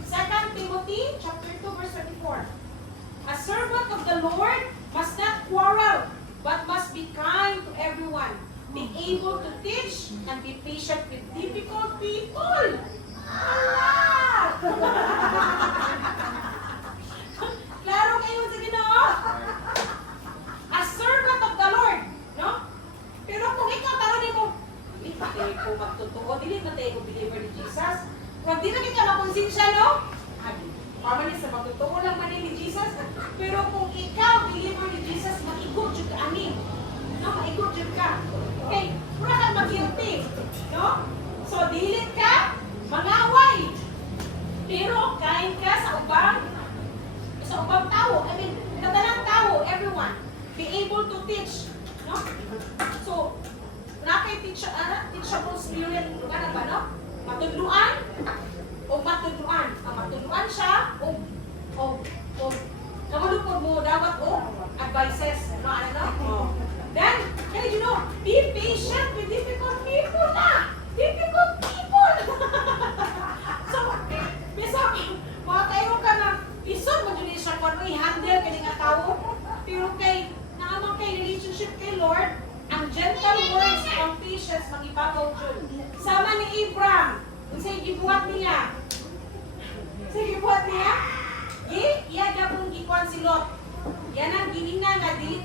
2 Timothy chapter 2, verse 24. A servant of the Lord must not quarrel, but must be kind to everyone, be able to teach, and be patient with difficult people. Allah! Klaro kayo sa Ginoo? A servant of the Lord, no? Pero kung ikaw taronin mo, hindi pa tayo magtotoo, hindi pa tayo believer ni Jesus. Kung di na kita makonsensya, no? Pamanin sa magtotoo lang man ni Jesus. Pero kung ikaw believer ni Jesus, mag-igot yun ka anin. No? Mag-igot yun ka. Okay, pura ka mag-guilty. No? So, dilit ka, mangaway. Pero, kain ka sa ubang tao. I mean, katalang tao, everyone. Be able to teach. No? So, teachable spirit, ano ba, no? Matudluan, o matudluan. Ang matudluan siya, o kamalupod mo dapat, advices, no? Then, can you know, be patient with difficult people na! Difficult people! So, bisa, makatayo ka na, isod mo dyan siya kung i-handle ka nga tao, pero naamang kay relationship kay Lord, ang gentle words ng patience mag-ibabaw dyan. Sama ni Abraham, kung sa'yo gibuhat niya, iya gabong gikuan si Lot. Yan ang ginina nga, di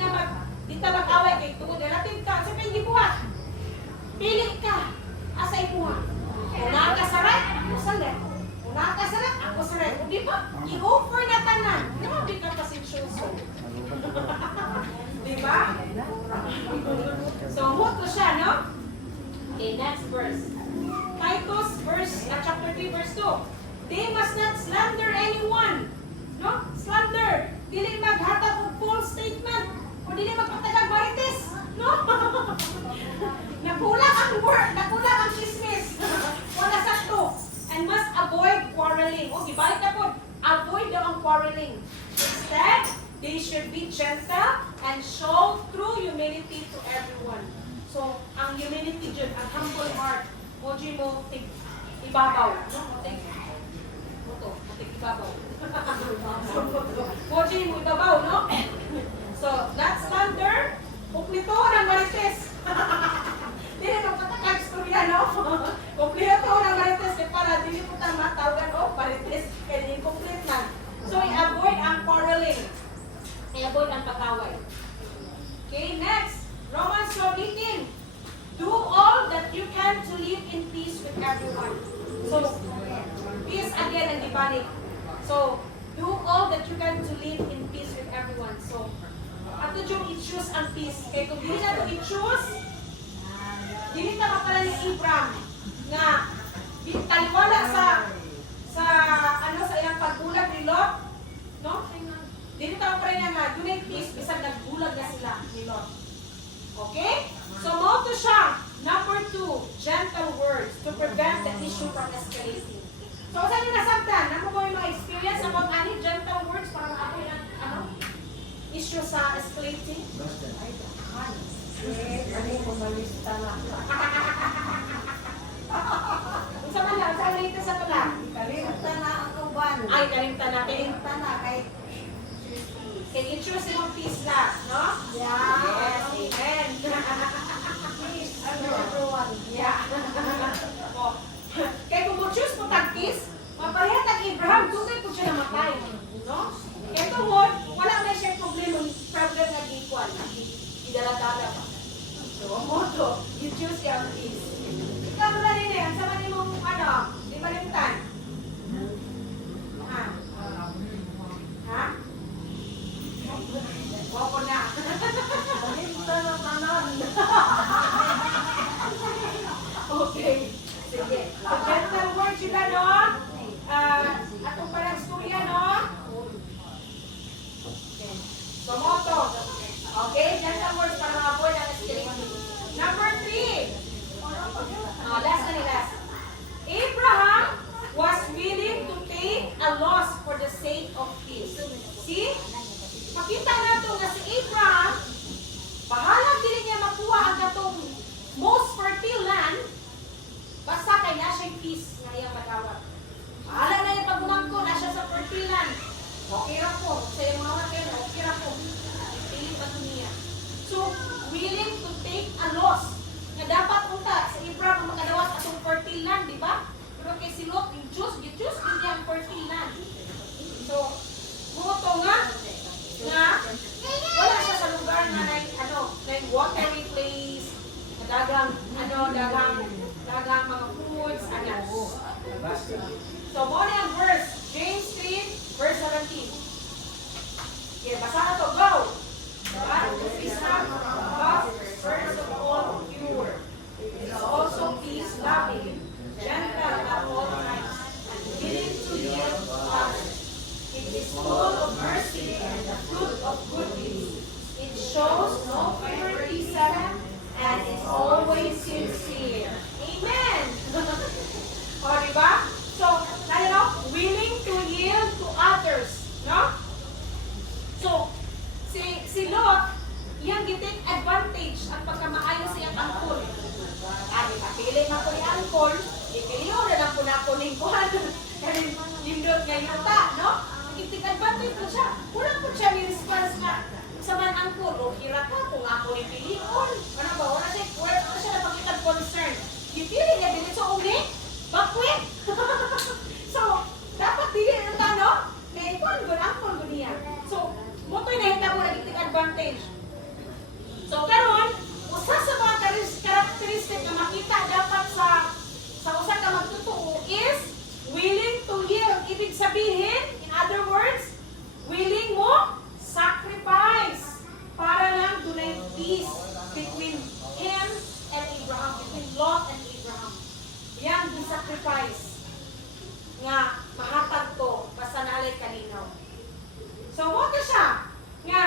ta mag-away kay tungod relative ka. So, kaya gibuhat. Pili ka, asa imuha. Una ka sarat, ako salat. Una ka sarat, ako sarat. O di ba? I-offer na tanan. No, di ka pasensyoso. Di ba? So, huwag ko siya, no? Okay, next verse. Titus chapter 3, verse 2. They must not slander anyone. No? Slander. Dili maghatag og false statement. O dili magpatagag marites. No? Nakulang ang word, nakulang ang chismis. Wala sakto. And must avoid quarreling. O, gibalik na po. Avoid daw ang quarreling. Instead, they should be gentle and show true humility to everyone. So, ang humility dyan, ang humble heart, moji mo ibabaw. No? Ibabaw. Moji mo ibabaw, no? So, that slander, kumplito ng marites. Dili mo katakag storya, no? Kumplito ng marites, kaya para dili po tayo matawagan, marites, kaya din complete na. So, i-avoid ang quarreling. I-avoid ang pag-away. Okay, next. Romans 12:18. Do all that you can to live in peace with everyone. So, peace again ang ibalik. So, do all that you can to live in peace with everyone. So, ato yung i-choose ang peace. Kaya kung hindi na ito i-choose, hindi na pala ni Abraham na taliwala sa iyang pagbulag ni Lot, no? Hindi na pala niya na dunay peace bisag nagbulag na sila ni Lot. Okay? So, mo to siya. Number 2, gentle words to prevent the issue from escalating. So, saan yung nasabtan? Ano mo yung mga experience about any gentle words para makapoy ng issue sa escalating? Ano yung pumalista na? Sa man lang, sa latest sa pala? Kalimta na ang uban. Ay, kalimta na. Kalimta na kay Kaya i-choose yung peace na, no? Yeah. Yes, amen. Peace and everyone. Yeah. Oh. Kaya kung mo-choose mo tag-peace, maparehat ang Abraham, tungkol po siya namatay. No? Kaya tungkol, wala na siya problem na gikuan. Idala-dala pa. So, moto, you choose your peace. Ikaw mo na rin ang sama ni mong, di malimtan. lost for the sake of peace. See? Makita nato nga si Abraham, bahala dili niya makuha ang katong most fertile land, basta kay na siya peace nga iyang madawat. Bahala na yung pagumangko, na siya sa fertile land. Okay ra po, sa iyong mga kayo, okay ra po. Piling pa niya. So, willing to take a loss. Nga dapat unta sa Abraham ang makadawat atong fertile land, di ba? Pero kay si Lot, yung Diyos niya ang fertile land. So, muto nga, wala siya sa lugar na like watery place, dagang mga foods, ayan. So, mo na ang verse, James 3, verse 17. Okay, basa na to, go! But is not God first of all pure, is also peace-loving, gentle at all times, and willing to yield to others. It is full of mercy and the fruit of good deeds. It shows no favoritism and is always sincere. Amen! O, diba? So, willing to yield to others. No? So, si Lot, iyang gitik advantage ang pagkamaayo sa iyang angkol. Diba? Pili na ko yung angkol, ipiliyo na lang po na ako lingkuhan. Kanin, yundot nga yuta, no? Gitik advantage po siya. Wala po siya ni-response nga sa man angkol. O, hira ka kung ako ipiliyon. Ano ba? Wala siya napakitag concern. Ipili niya, bilit sa uli, bakwit. So, dapat dili ng tano, may ikon good angkol good niya. So, moto'y nahita mo naging advantage. So, karon, usa sa mga karakteristik na makita dapat sa usa ka magtutoo is willing to yield. Ibig sabihin, in other words, willing mo sacrifice para lang dunay peace between him and Abraham, between Lot and Abraham. Yan, the sacrifice nga mahatag to basta naalay kalinaw. So, what na siya? Nga,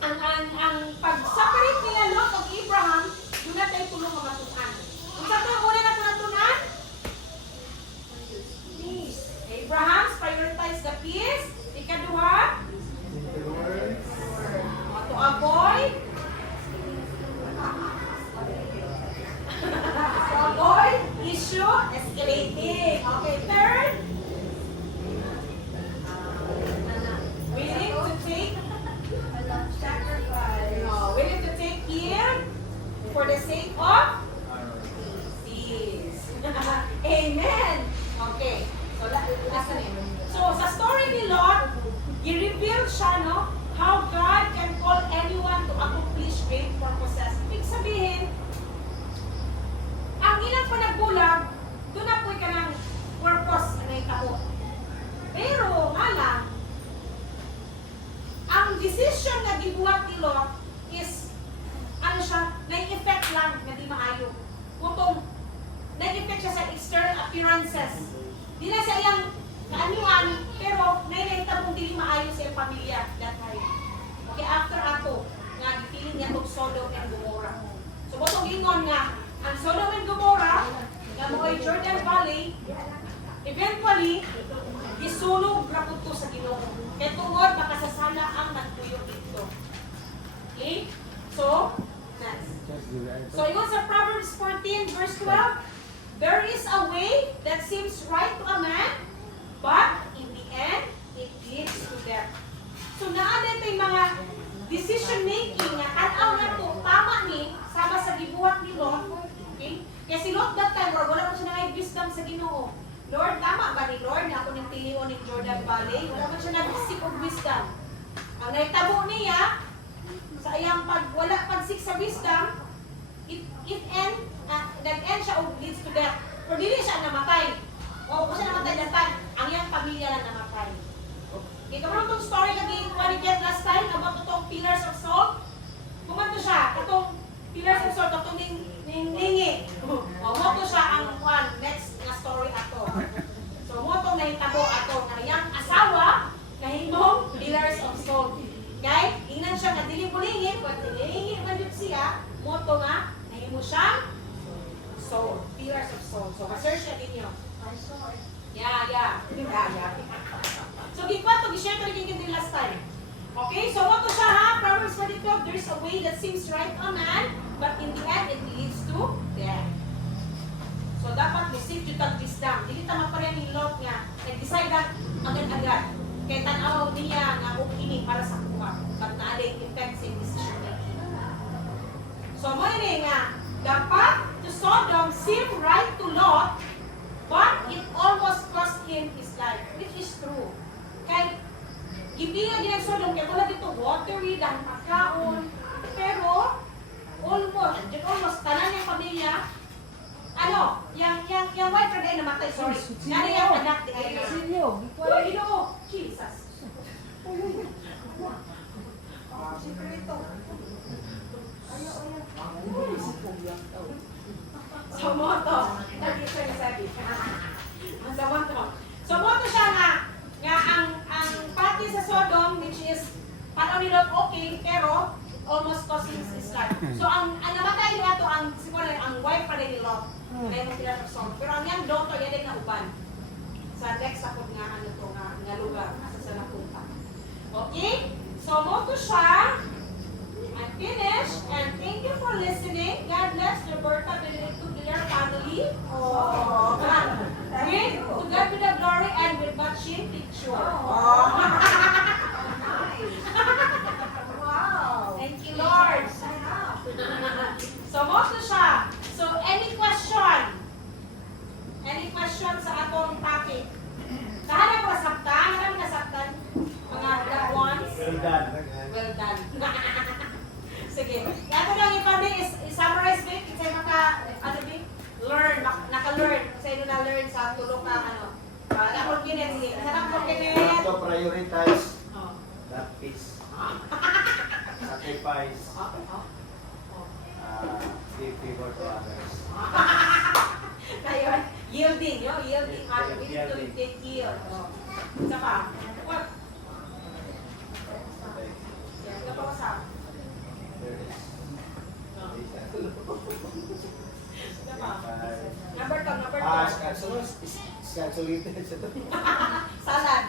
ang pag-separate nila Lot of Abraham, doon na tayo tulong mga matunan. Kung sa ito, una na ito natunan, peace. Abraham's prioritize the peace. Ikaduha, to avoid issue escalating. Okay, third, willing to take sacrifice. Willing to take care for the sake of peace. Amen. Okay. So, last na yun. So, sa story ni Lot, i-reveal siya, no, how God can call anyone to accomplish great purposes. Ibig sabihin, ang ilang panagbulag, doon na po ka ng purpose na may tao. Pero, nga lang, ang decision na gibuhat ni Lot is, ano siya, nai-effect lang na di maayo. Kutong, nai-effect siya sa external appearances. Di na sa iyang kaanyuan, pero nai-naita mong di maayo sa iyang pamilya that time. Okay, after ato, nga, gipiling niya itong Sodom and Gomorrah. So, botong ingon nga, ang Sodom and Gomorrah, nga mo ay Jordan Valley, eventually, isunog na po ito sa Ginoo. Kaya tungod, makasasala ang nagpuyo dito. Okay? So, next. So, yun sa Proverbs 14, verse 12, there is a way that seems right to a man, but in the end, it leads to death. So, naanay tayong mga decision making na at-aw na ito, tama ni, sama sa gibuhat ni Lot. Okay? Kaya si Lot that time, wala mo siya na wisdom sa Ginoo. Lord, tama ba ni Lord na ako ng tilion ng Jordan Valley? Wala mo siya nag-seek of wisdom. Ang naitabo niya, sa iyang wala pag-seek sa wisdom, nag-end siya o leads to death. Pero dili siya namatay. O kung siya namatay datan, ang iyang pamilya lang namatay. Ikaw mo itong story lagi, what we get last time, about itong pillars of salt. Kumanto siya, itong pillars of salt, itong ningi. O, mo to siya ang next na story ato. So, mo itong nahitabo ato, na iyang asawa, nahimong pillars of salt. Okay? Ingnan siya nga dili-bulingin, but nilingin man yun siya, mo to nga, nahimo siyang salt, pillars of salt. So, ma-search na ninyo. Yeah. Okay, so what to siya ha? Proverbs 22, there's a way that seems right to a man, but in the end, it leads to death. So dapat receive yung tag-wisdom. Dili tama pa rin yung Lot nga. Nag-decide na agad-agad. Kaya tanaw niya nga okay para sa kuha. But naaling effects in decision making. So mo yun nga, dapat to Sodom seem right to Lot, but it almost cost him his life. Which is true. Kaya gipinga din ang Sodom, kaya wala dito watery, dahil pagkaon. Pero, almost, tanan yung pamilya, ano, yung wife na din namatay, sorry. Yan yung anak din kayo. Uy, Ginoo! Jesus! Sikreto. So, moto. Sabi. Sa moto. So, moto siya nga ang pati sa Sodom, which is, parang nilot okay, pero almost costing his life. So, ang namatay niya to, siguro ang wife pa rin ni Lot. Kaya mo sila sa Sodom. Pero ang yung daughter, yan din na uban. Sa next ako nga lugar, asa sa napunta. Okay? So, moto siya. I'm finished. And thank you for listening. God bless Roberta Benedicto Villar family. Oh, With to God be the glory and with matching picture. wow. Thank you, Lord. So, moto siya. So, any question? Any question sa atong topic? Kahanap ko nasabtan? Marami nasabtan? Mga loved ones? Well done. Well done. Sige. Yato lang i-summarize ba? Kasi learn, naka-learn. Kasi na-learn sa tulong ka, na-confidence. Sige. Kasi You na-confidence. have to prioritize Oh. that peace. Sacrifice. Give favor to others. Ngayon, yielding, yielding. We need to take yield. Isa pa. What? Ito pa sa. There is. Ito pa. Number 2. Calculated. Salad.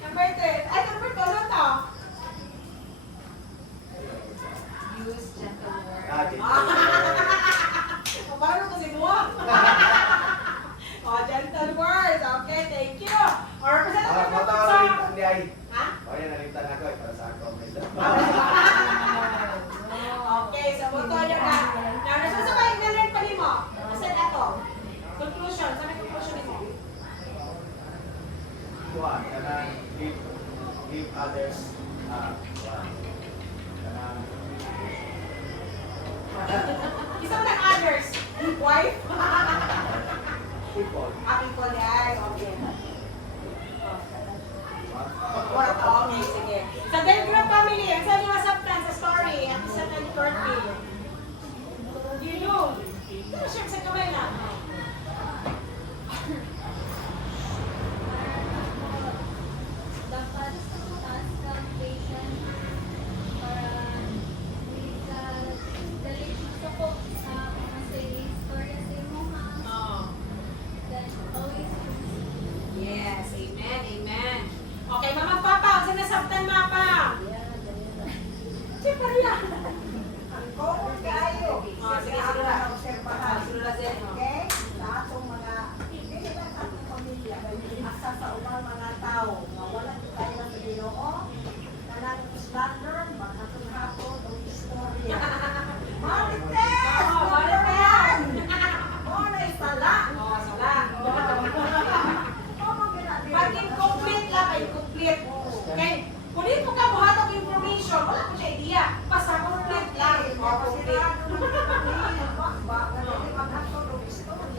Number 3. Ay, number 2 ano to? Use gentle words. O, paano kasi mo? O, gentle words. Okay, thank you. O, representative na po sa... Hindi ay. Ha? O yan, nakita na ko. Para sa ako. Okay, so buto niya na. Now, nasusabay, na-learn pa rin mo. Kasi ito. Conclusion. Saan ang conclusion mo? Kuha, kanang give others kanang Isang ng others. Wife? people. People, yes. Okay. What? Okay, sige. Sa Delgro family, ang sa mga sabtan sa story, at isa na yung Turkey. Gino. Ano siya sa kamay na? Dapat taas kang patient para dali gusto ko sa mga story sa imo ha. Oo. Then always Yes, amen, amen. Okay, Mama Papa, ang sinasabtan Mapa. Siyempre yan. Kung kayo, Sige, sige na. Sunod din. okay? Sa atong mga, hindi lang sa atong pamilya, asa sa umang mga tao, nga wala tayo sa Ginoo, kanang slander, maghatong hapon, o istorya. Marites! Oo, Marites! Moray sala! Oo, sala. Ano ginagawa? Pag incomplete lang, incomplete. Okay, kung di mo ka buhatong information, wala ko siya idea. Basta complete lang. Oo, complete.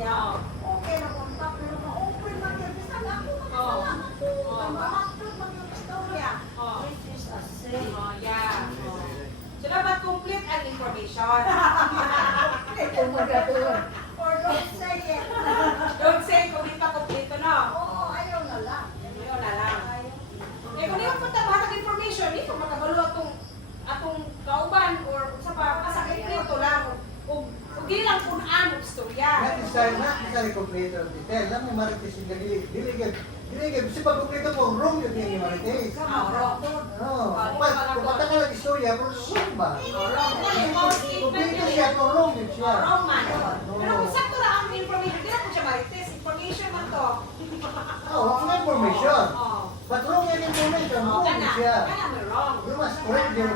Okay na punta, pero ma-open man yun. Bisa na ako Oo. makasala. Ma-upload man yung istorya. Oo. Which is a sin. Oh, yeah. Oh. So, dapat complete ang information. Or don't say it. Don't say kung di pa kompleto, no? Oo, ayaw na lang. Ayaw na lang. Ayaw. Eh, kung di mo punta bahatag information, di ko makabalo atong kauban or sa pa, basta kompleto lang. O di lang punaan o istorya. That is design na, design kompleto ang detail. Lang may marites yung diligid. Kasi pag kompleto mo, wrong yun yung marites. Oo. Kung bata ka lang istorya, pero wrong ba? Kompleto siya, pero wrong yun siya. Wrong man. Pero kung sakto na ang information, di na po siya marites. Information man to. Oo, ang information. Oo. But wrong yung information, wrong yun siya. Kana may wrong. You must correct yun.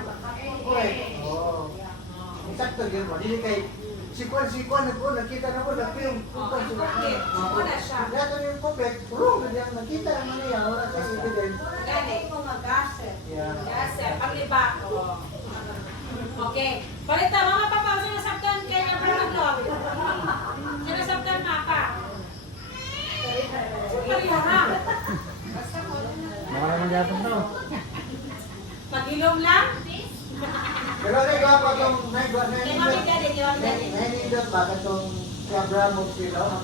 Correct. Oo. Sakto yun mo. Dili kay sikwan na po, nakita na po, nakita Complete. Wala siya. Kaya kami yung complete, wrong na diyan, nakita naman niya, wala sa evidence. Gani. Yeah. Yes, sir. Pagliba. Oo. Okay. Balita, mga papa, sinasabtan kay Abraham Love. Sinasabtan mapa. Superior ha. Mga naman yapon to. Pag-ilom lang. Pero nagawa pa itong, Kay Mami Daddy, di ba Daddy? nahinindot ba itong si Abraham sila,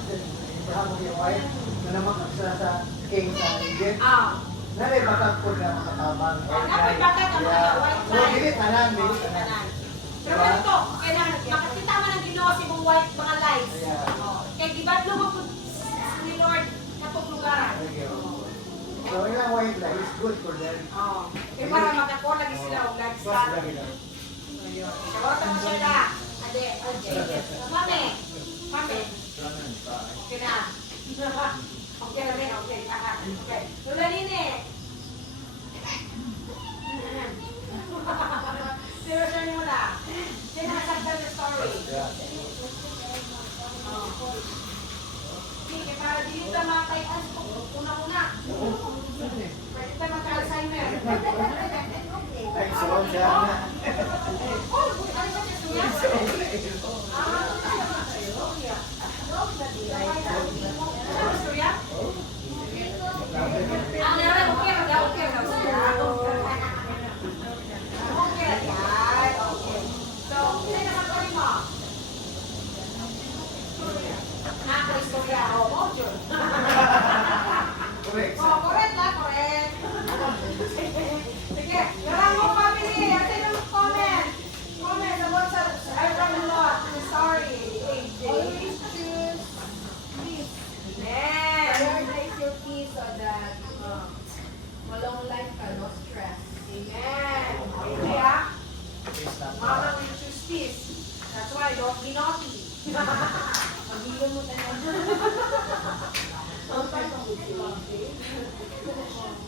Abraham yung wife, na naman sa king sa Egypt. Ah. Nalay batak po na makatabang. Napay batak ang mga white So, line. dili tanan, dili tanan. Tanan. Pero ganito, kailangan makakita man ang Ginoo sa mong white mga lies. Yeah. Oh. Kay gibadlo mo pud ni Lord katong lugar. So, ilang white lie is good for them. Oh. Kay para makakuha lagi sila og lifestyle. Ayun. Sabota mo siya da. Ade, okay. Mami. Mami. Okay na. Okay na rin, okay. Okay. Lula nini. Seryoso niyo na. Sinasagdan yung story. Sige, para dito sa mga kaitas ko. Una-una. Pwede tayo magka-Alzheimer. Thanks so much, Jana. Oh, ano sa testo niya? Ano istorya? Ang meron, okay na, okay na. Okay na yan, okay. So, sino naman ko rin mo? Naka-istorya, oh, module. Correct. Oh, correct lang, correct. Sige, garang mo family. Ate yung comment. Comment about sa Abraham Lot. Sorry. Always choose peace. Amen. Prioritize your peace so that walang life ka, no stress. Amen. Okay, ah. Mama will choose peace. That's why don't be naughty. Pag-iyo mo tayo.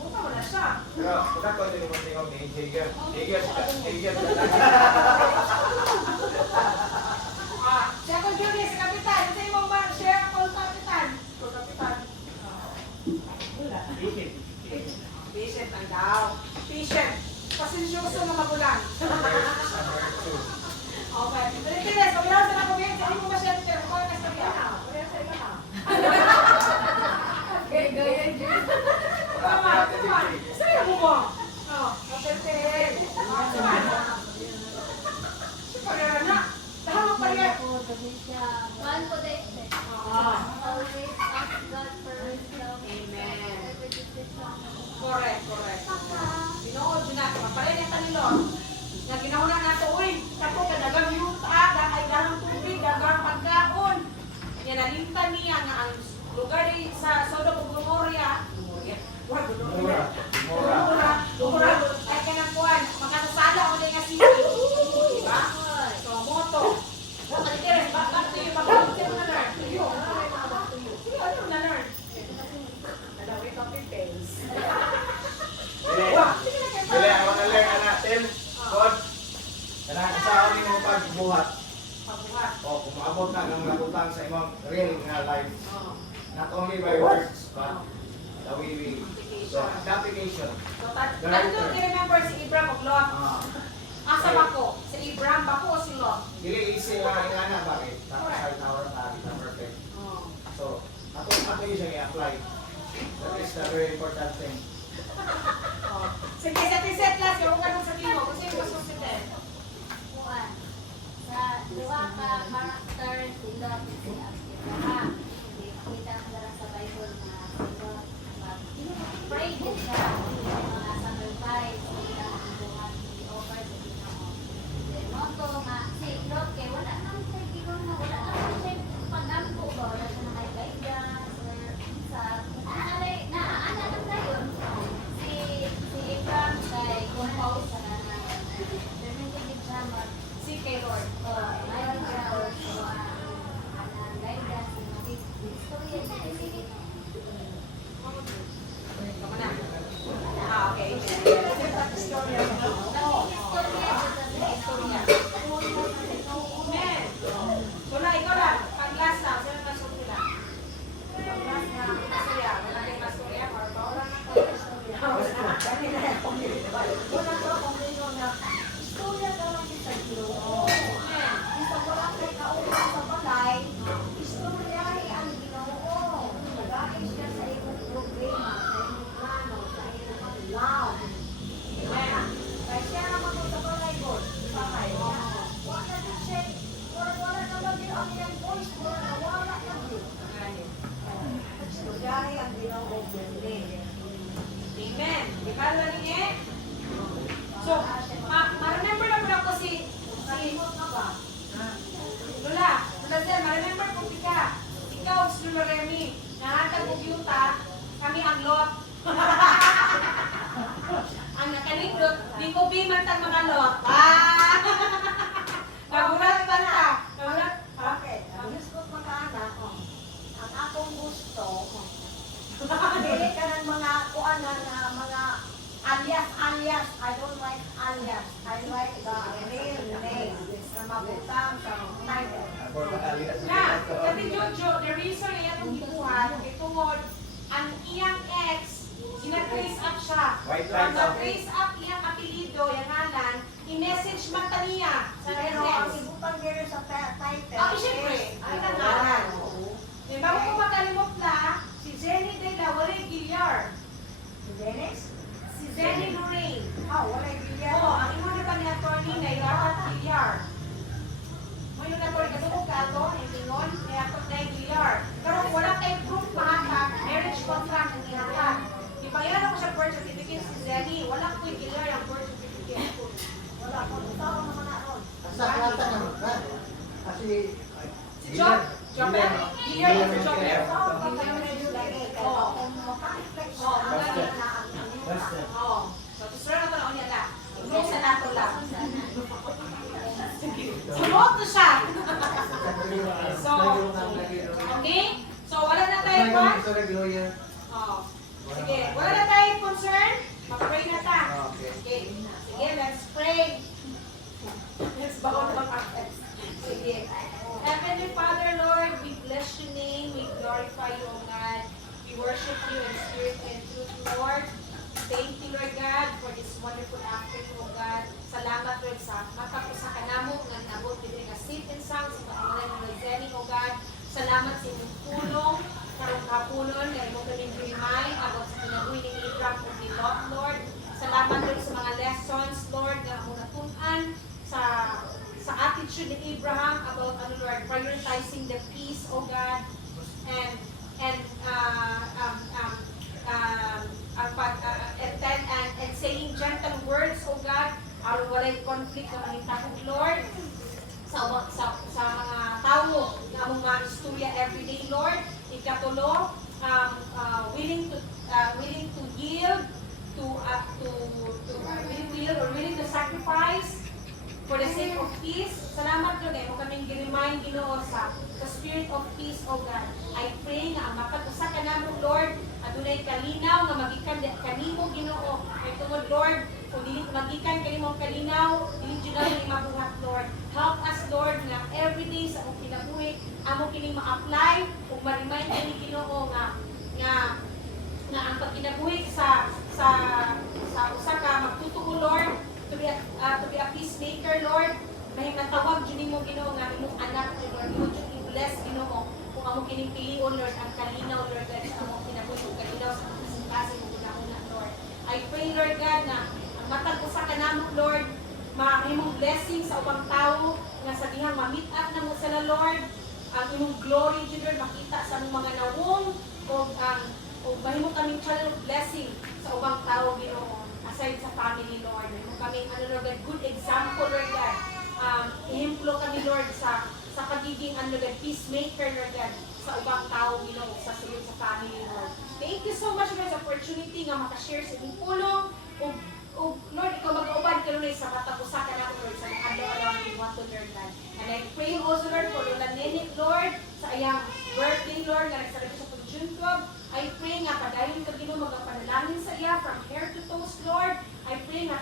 Buka mo na siya. Pero, kung ako din mo tingog ni Hegel. Hegel. Second duty sa kapitan. Ito yung mga share ako sa kapitan. Sa kapitan. Patient ang daw. Patient. Pasensyoso na magulang. Okay. Pilipinas, paglawan sa nakumin, hindi mo masyadong pero kung ano sa na. Paglawan sa iba na. Gaya dyan. Tama, tama. Sa'yo mo mo. Oh, kapatid. Tama. Siyempre na. Dahil mo pa rin. One po day. Ah. Always ask God for wisdom. Amen. Every decision. Correct, correct. Binood yun na. Maparin yung kanilon. Nga ginahuna na ito, uy, kato ka dagang yuta, ay dagang tubig, dagang pagkaon. Yan, nalimpan niya nga ang lugar sa Sodom ug Gomorrah. Gomorrah. Ay kanang kuan, makasasala o nga city. Diba? So, moto. Kaliteres, back to you, back to you na learn. To you. Ano na learn? Alam, ito pipels. Dili, ang mga lenga natin, God, kailangan sa amin mo pagbuhat. Pagbuhat. O, kung maabot na ng labutan sa imong real nga life. Oh. Not only by words, but the way we... So, the application. So, tanto remember si Abraham o Lot. Asa ba ko? Si Abraham ba ko o si Lot? Dili, easy nga ingana, bakit? Tapos sa tower na perfect. Oh. So, ato yung siya i-apply. That is the very important thing. Oh. Sige, set lang. Yung ka sa timo. Kasi yung masusitin. Kuan. Sa duha ka character si Lot at si Abraham. Hindi makita mo lang sa Bible na si Lot pray din siya. Mga sacrifice, kita ang buhat, i-offer sa Ginoo. Then, moto nga, si Lot kay wala naman siya ginoo na wala naman siya pag-ampo ba? Wala So, ma-remember na po na po si Lola Zel, ma-remember po ka. Ikaw, si Lola Remy, nahatag po yuta, kami ang lot. Ang nakalindot, di ko bimantang mga lot. Nagulat pa na. Nagulat. Okay. Ang gusto ko makaanak, ang akong gusto, dili ka ng mga kuanan na mga alias. I don't like alias. I like the real name na mabutang sa title. Na, kasi Jojo, the reason na yan itong gibuhat, itungod, ang iyang ex, gina-trace up siya. Ang na-trace up iyang apelido, yung ngalan, i-message man ta niya sa Pero ang residence. ibutang dili sa title. Siyempre, ay nangalan. Di ba kung makalimot na, si Jenny de la Walay Villar, Dennis? si Jenny Lorraine. Walay bilyan. Oo, ang imo na pa ni attorney na Irawat Villar. Mo yung attorney kasi kung kato, ingon, may atot na Villar. Pero wala kay proof mahatag, marriage contract ang ihatag. Ipangilan ako sa birth certificate si Jenny, wala ko yung Villar ang birth certificate. Wala ko. Tao naman na ron. Sa kata naman ka. Kasi, Si Job, Villar yung si Job. Tao pa kayo na yung lagi. Kaya Oo. kung maka-reflect siya, Oo, ang basta. na ang basta. Oo. So, sir na tanong niya na. Improve sa nato lang. Sunod na siya. So, okay? So, wala na tayo pa? Oh. Sige, wala na tayo concern? Mag-pray na ta. Okay. Okay. Sige, let's pray. Let's bow to our Sige. Heavenly Father, Lord, we bless your name. We glorify you, O God. We worship you in spirit and truth, Lord. Thank you, Lord God, for this wonderful afternoon, O God. Salamat, Lord, sa mata ko sa kanamo, nga nabot din ka safe and sound sa pangalan ng Roseline, O God. Salamat sa inyong tulong, karong kapunon, na imong kaming grimay, abot sa kinabuhi ni Abraham o ni Lot, Lord. Salamat, Lord, sa mga lessons, Lord, na among natunan sa attitude ni Abraham about, Lord, prioritizing the peace, O God, and saying gentle words, O God, aron walay conflict na mahitahog, Lord, sa mga tao na among mga istorya everyday, Lord. Ikatulo, willing to yield willing to sacrifice for the sake of peace. Salamat Lord, mo kaming gi-remind Ginoo sa spirit of peace, O God. I pray nga ang mapag-usa ka namo, Lord, adunay kalinaw nga magikan kanimo, Ginoo. Kay tungod, Lord, kung dili magikan kanimo kalinaw, dili jud ni mabuhat, Lord. Help us, Lord, nga everyday sa among kinabuhi amo kining ma-apply ug ma-remind kini Ginoo nga ang pagkinabuhi sa usa ka magtutuo, Lord, to be a peacemaker, Lord. May natawag jud nimo Ginoo nga imong anak, Lord. Imo jud i-bless Ginoo kung amo kining pilion, Lord, ang kalinaw, Lord, God, sa among kinabuhi ug kalinaw sa kasi mo una, Lord. I pray, Lord God, na ang matag usa ka namo, Lord, mahimong blessing sa ubang tawo nga sa dihang ma-meet up na mo sila, Lord. Ang imong glory, Lord, makita sa among mga nawong o mahimo kaming channel of blessing sa ubang tao, Ginoo, aside sa family, Lord. Mahimo kaming Lord God, good example, Lord God. Ihimplo kami, Lord, sa pagiging Lord, peacemaker, Lord God, sa ubang tao, Ginoo, sa sulod sa family, Lord. Thank you so much, Lord, sa opportunity nga makashare sa inyong pulong. O Lord, ikaw mag-aubad ka, Lord, sa matapusakan ako, Lord, sa adlaw-adlaw ng iwato, Lord God. And I pray also, Lord, for Lola Nenit, Lord, sa iyang birthday, Lord, nga nagsalita sa June 12. I pray nga padayon ka Ginoo magapanalangin sa iya from hair to toes, Lord. I pray nga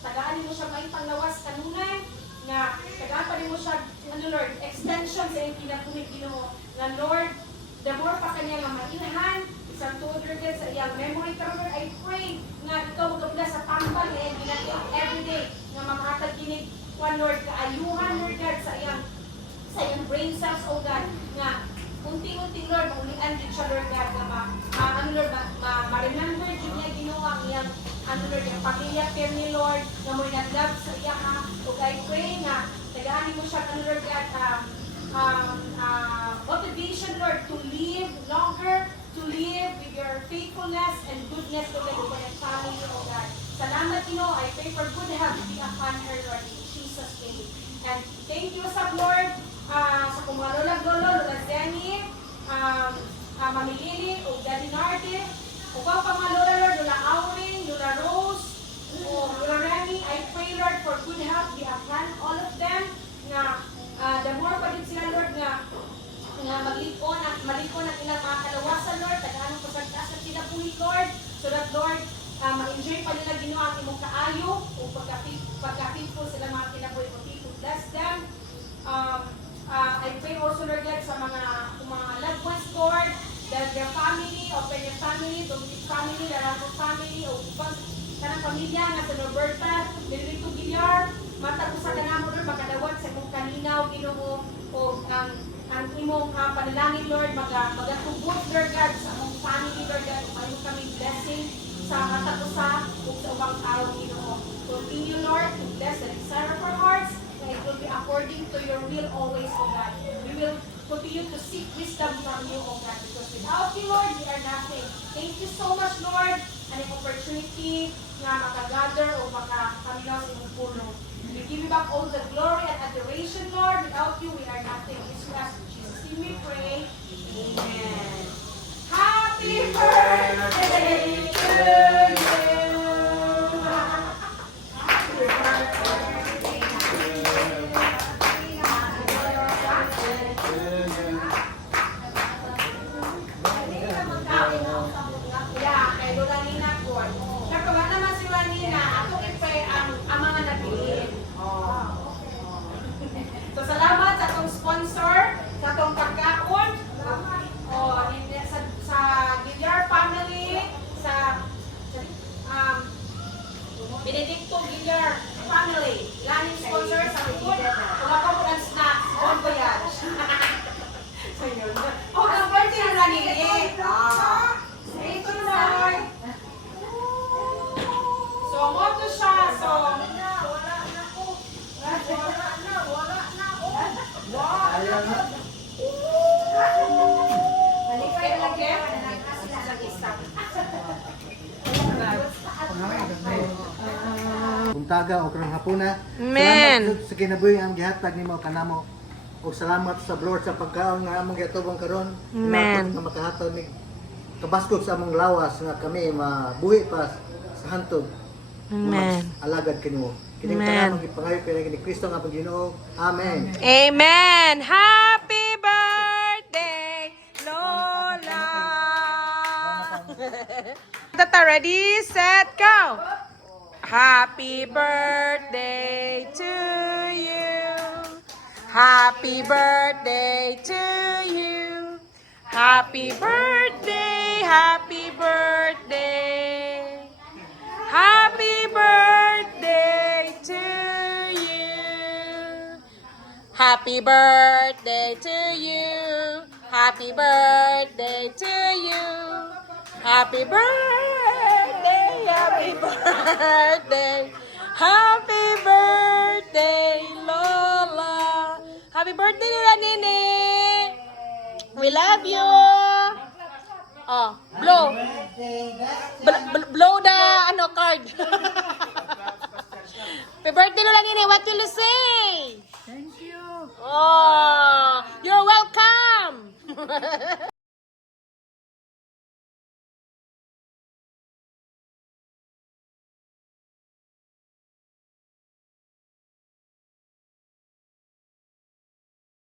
tagaan mo siya may panglawas kanunay, nga tagaan pa rin mo siya, Lord, extension sa iyong kinabuhi, Ginoo. Nga, Lord, the more pa kanya nga mailhan, isang tuod, Lord, sa iyang memory card, Lord, I pray nga ikaw magabla sa tambal na iyang ginagawa everyday, nga makahatag kinig, Lord, kaayuhan, Lord God, sa iyang brain cells, O God, nga unti-unti, Lord, maulian din siya, Lord God, na Lord, ma-remember din niya ginawa ang iyang, Lord, yung pamilya care ni Lord, na mo nag-love sa iya, ha. O I pray nga, tagaan mo siya, Lord God, motivation, Lord, to live longer, to live with your faithfulness and goodness, O God, over your family, O God. Salamat, Ginoo. I pray for good health be upon her, Lord, in Jesus' name. And thank you, sa Lord, sa kumalulag lolo, Lola Zenny, Mami Lily, o Daddy Nardi, o pa Lola, Lord, Lola Auring, Lola Rose, o Lola Remy. I pray, Lord, for good health be upon all of them. Na the more pa din sila, Lord, nga malikon ang ilang mga kalawasan, Lord, tagaan ko sa taas at sila puhi, Lord, so that, Lord, ma-enjoy pa nila Ginoo ang imong kaayo o pagka-faithful sila mga kinabuhi mo, people, bless them. I pray also, Lord God, sa mga loved ones, Lord, their family, open your family, Dominic family, Laramo family, o kanang pamilya nga sa Roberta, Lilito Gilyar, matag sa kanamo, Lord, makadawat sa imong kalinaw, Ginoo, o ang imong panalangin, Lord, magatubot, Lord God, sa among family, Lord God, umayon kami blessing sa katapusa o sa ubang araw, Ginoo. Continue, Lord, to bless the desire of our hearts, and it will be according to your will always, O God. We will continue to seek wisdom from you, O God, because without you, Lord, we are nothing. Thank you so much, Lord, and an opportunity nga makagather o makakamilaw sa imong puno. We give you back all the glory and adoration, Lord. Without you, we are nothing. It's us, in Jesus' name we pray. Amen. Happy birthday to you. Happy birthday yeah, kay Lola Nina po. Nakawa naman si Lola Nina. Ako ipay ang mga nabilin. So, salamat sa atong sponsor, sa atong pagkaon. Sa Gilyar family, sa Benedicto Gilyar family. Laning sponsor sa food. Kung ako po ng snacks, on voyage. So, yun. Oh, ang birthday na Nini. Thank you, Lord. So, moto siya. So, Kung taga o karang hapuna. Amen. Salamat sa kinabuhi ang gihatag nimo kanamo. O salamat sa Lord sa pagkaon nga among giatubang karon. Amen. Nga makahatag ni kabaskog sa among lawas nga kami mabuhi pa sa hantod. Amen. Alagad kanimo. Kining Amen. tanan gipangayo kini Kristo nga Panginoon. Amen. Amen. Happy birthday, Lola. Tata, ready, set, go. Happy birthday to you. Happy birthday to you. Happy birthday, happy birthday. Happy birthday to you. Happy birthday to you. Happy birthday to you. Happy birthday, happy birthday. Happy birthday, Lola. Happy birthday, Lola Nini. We love you. Oh, blow. Blow the card. Happy birthday, Lola Nini. What will you say? Thank you. Oh, you're welcome.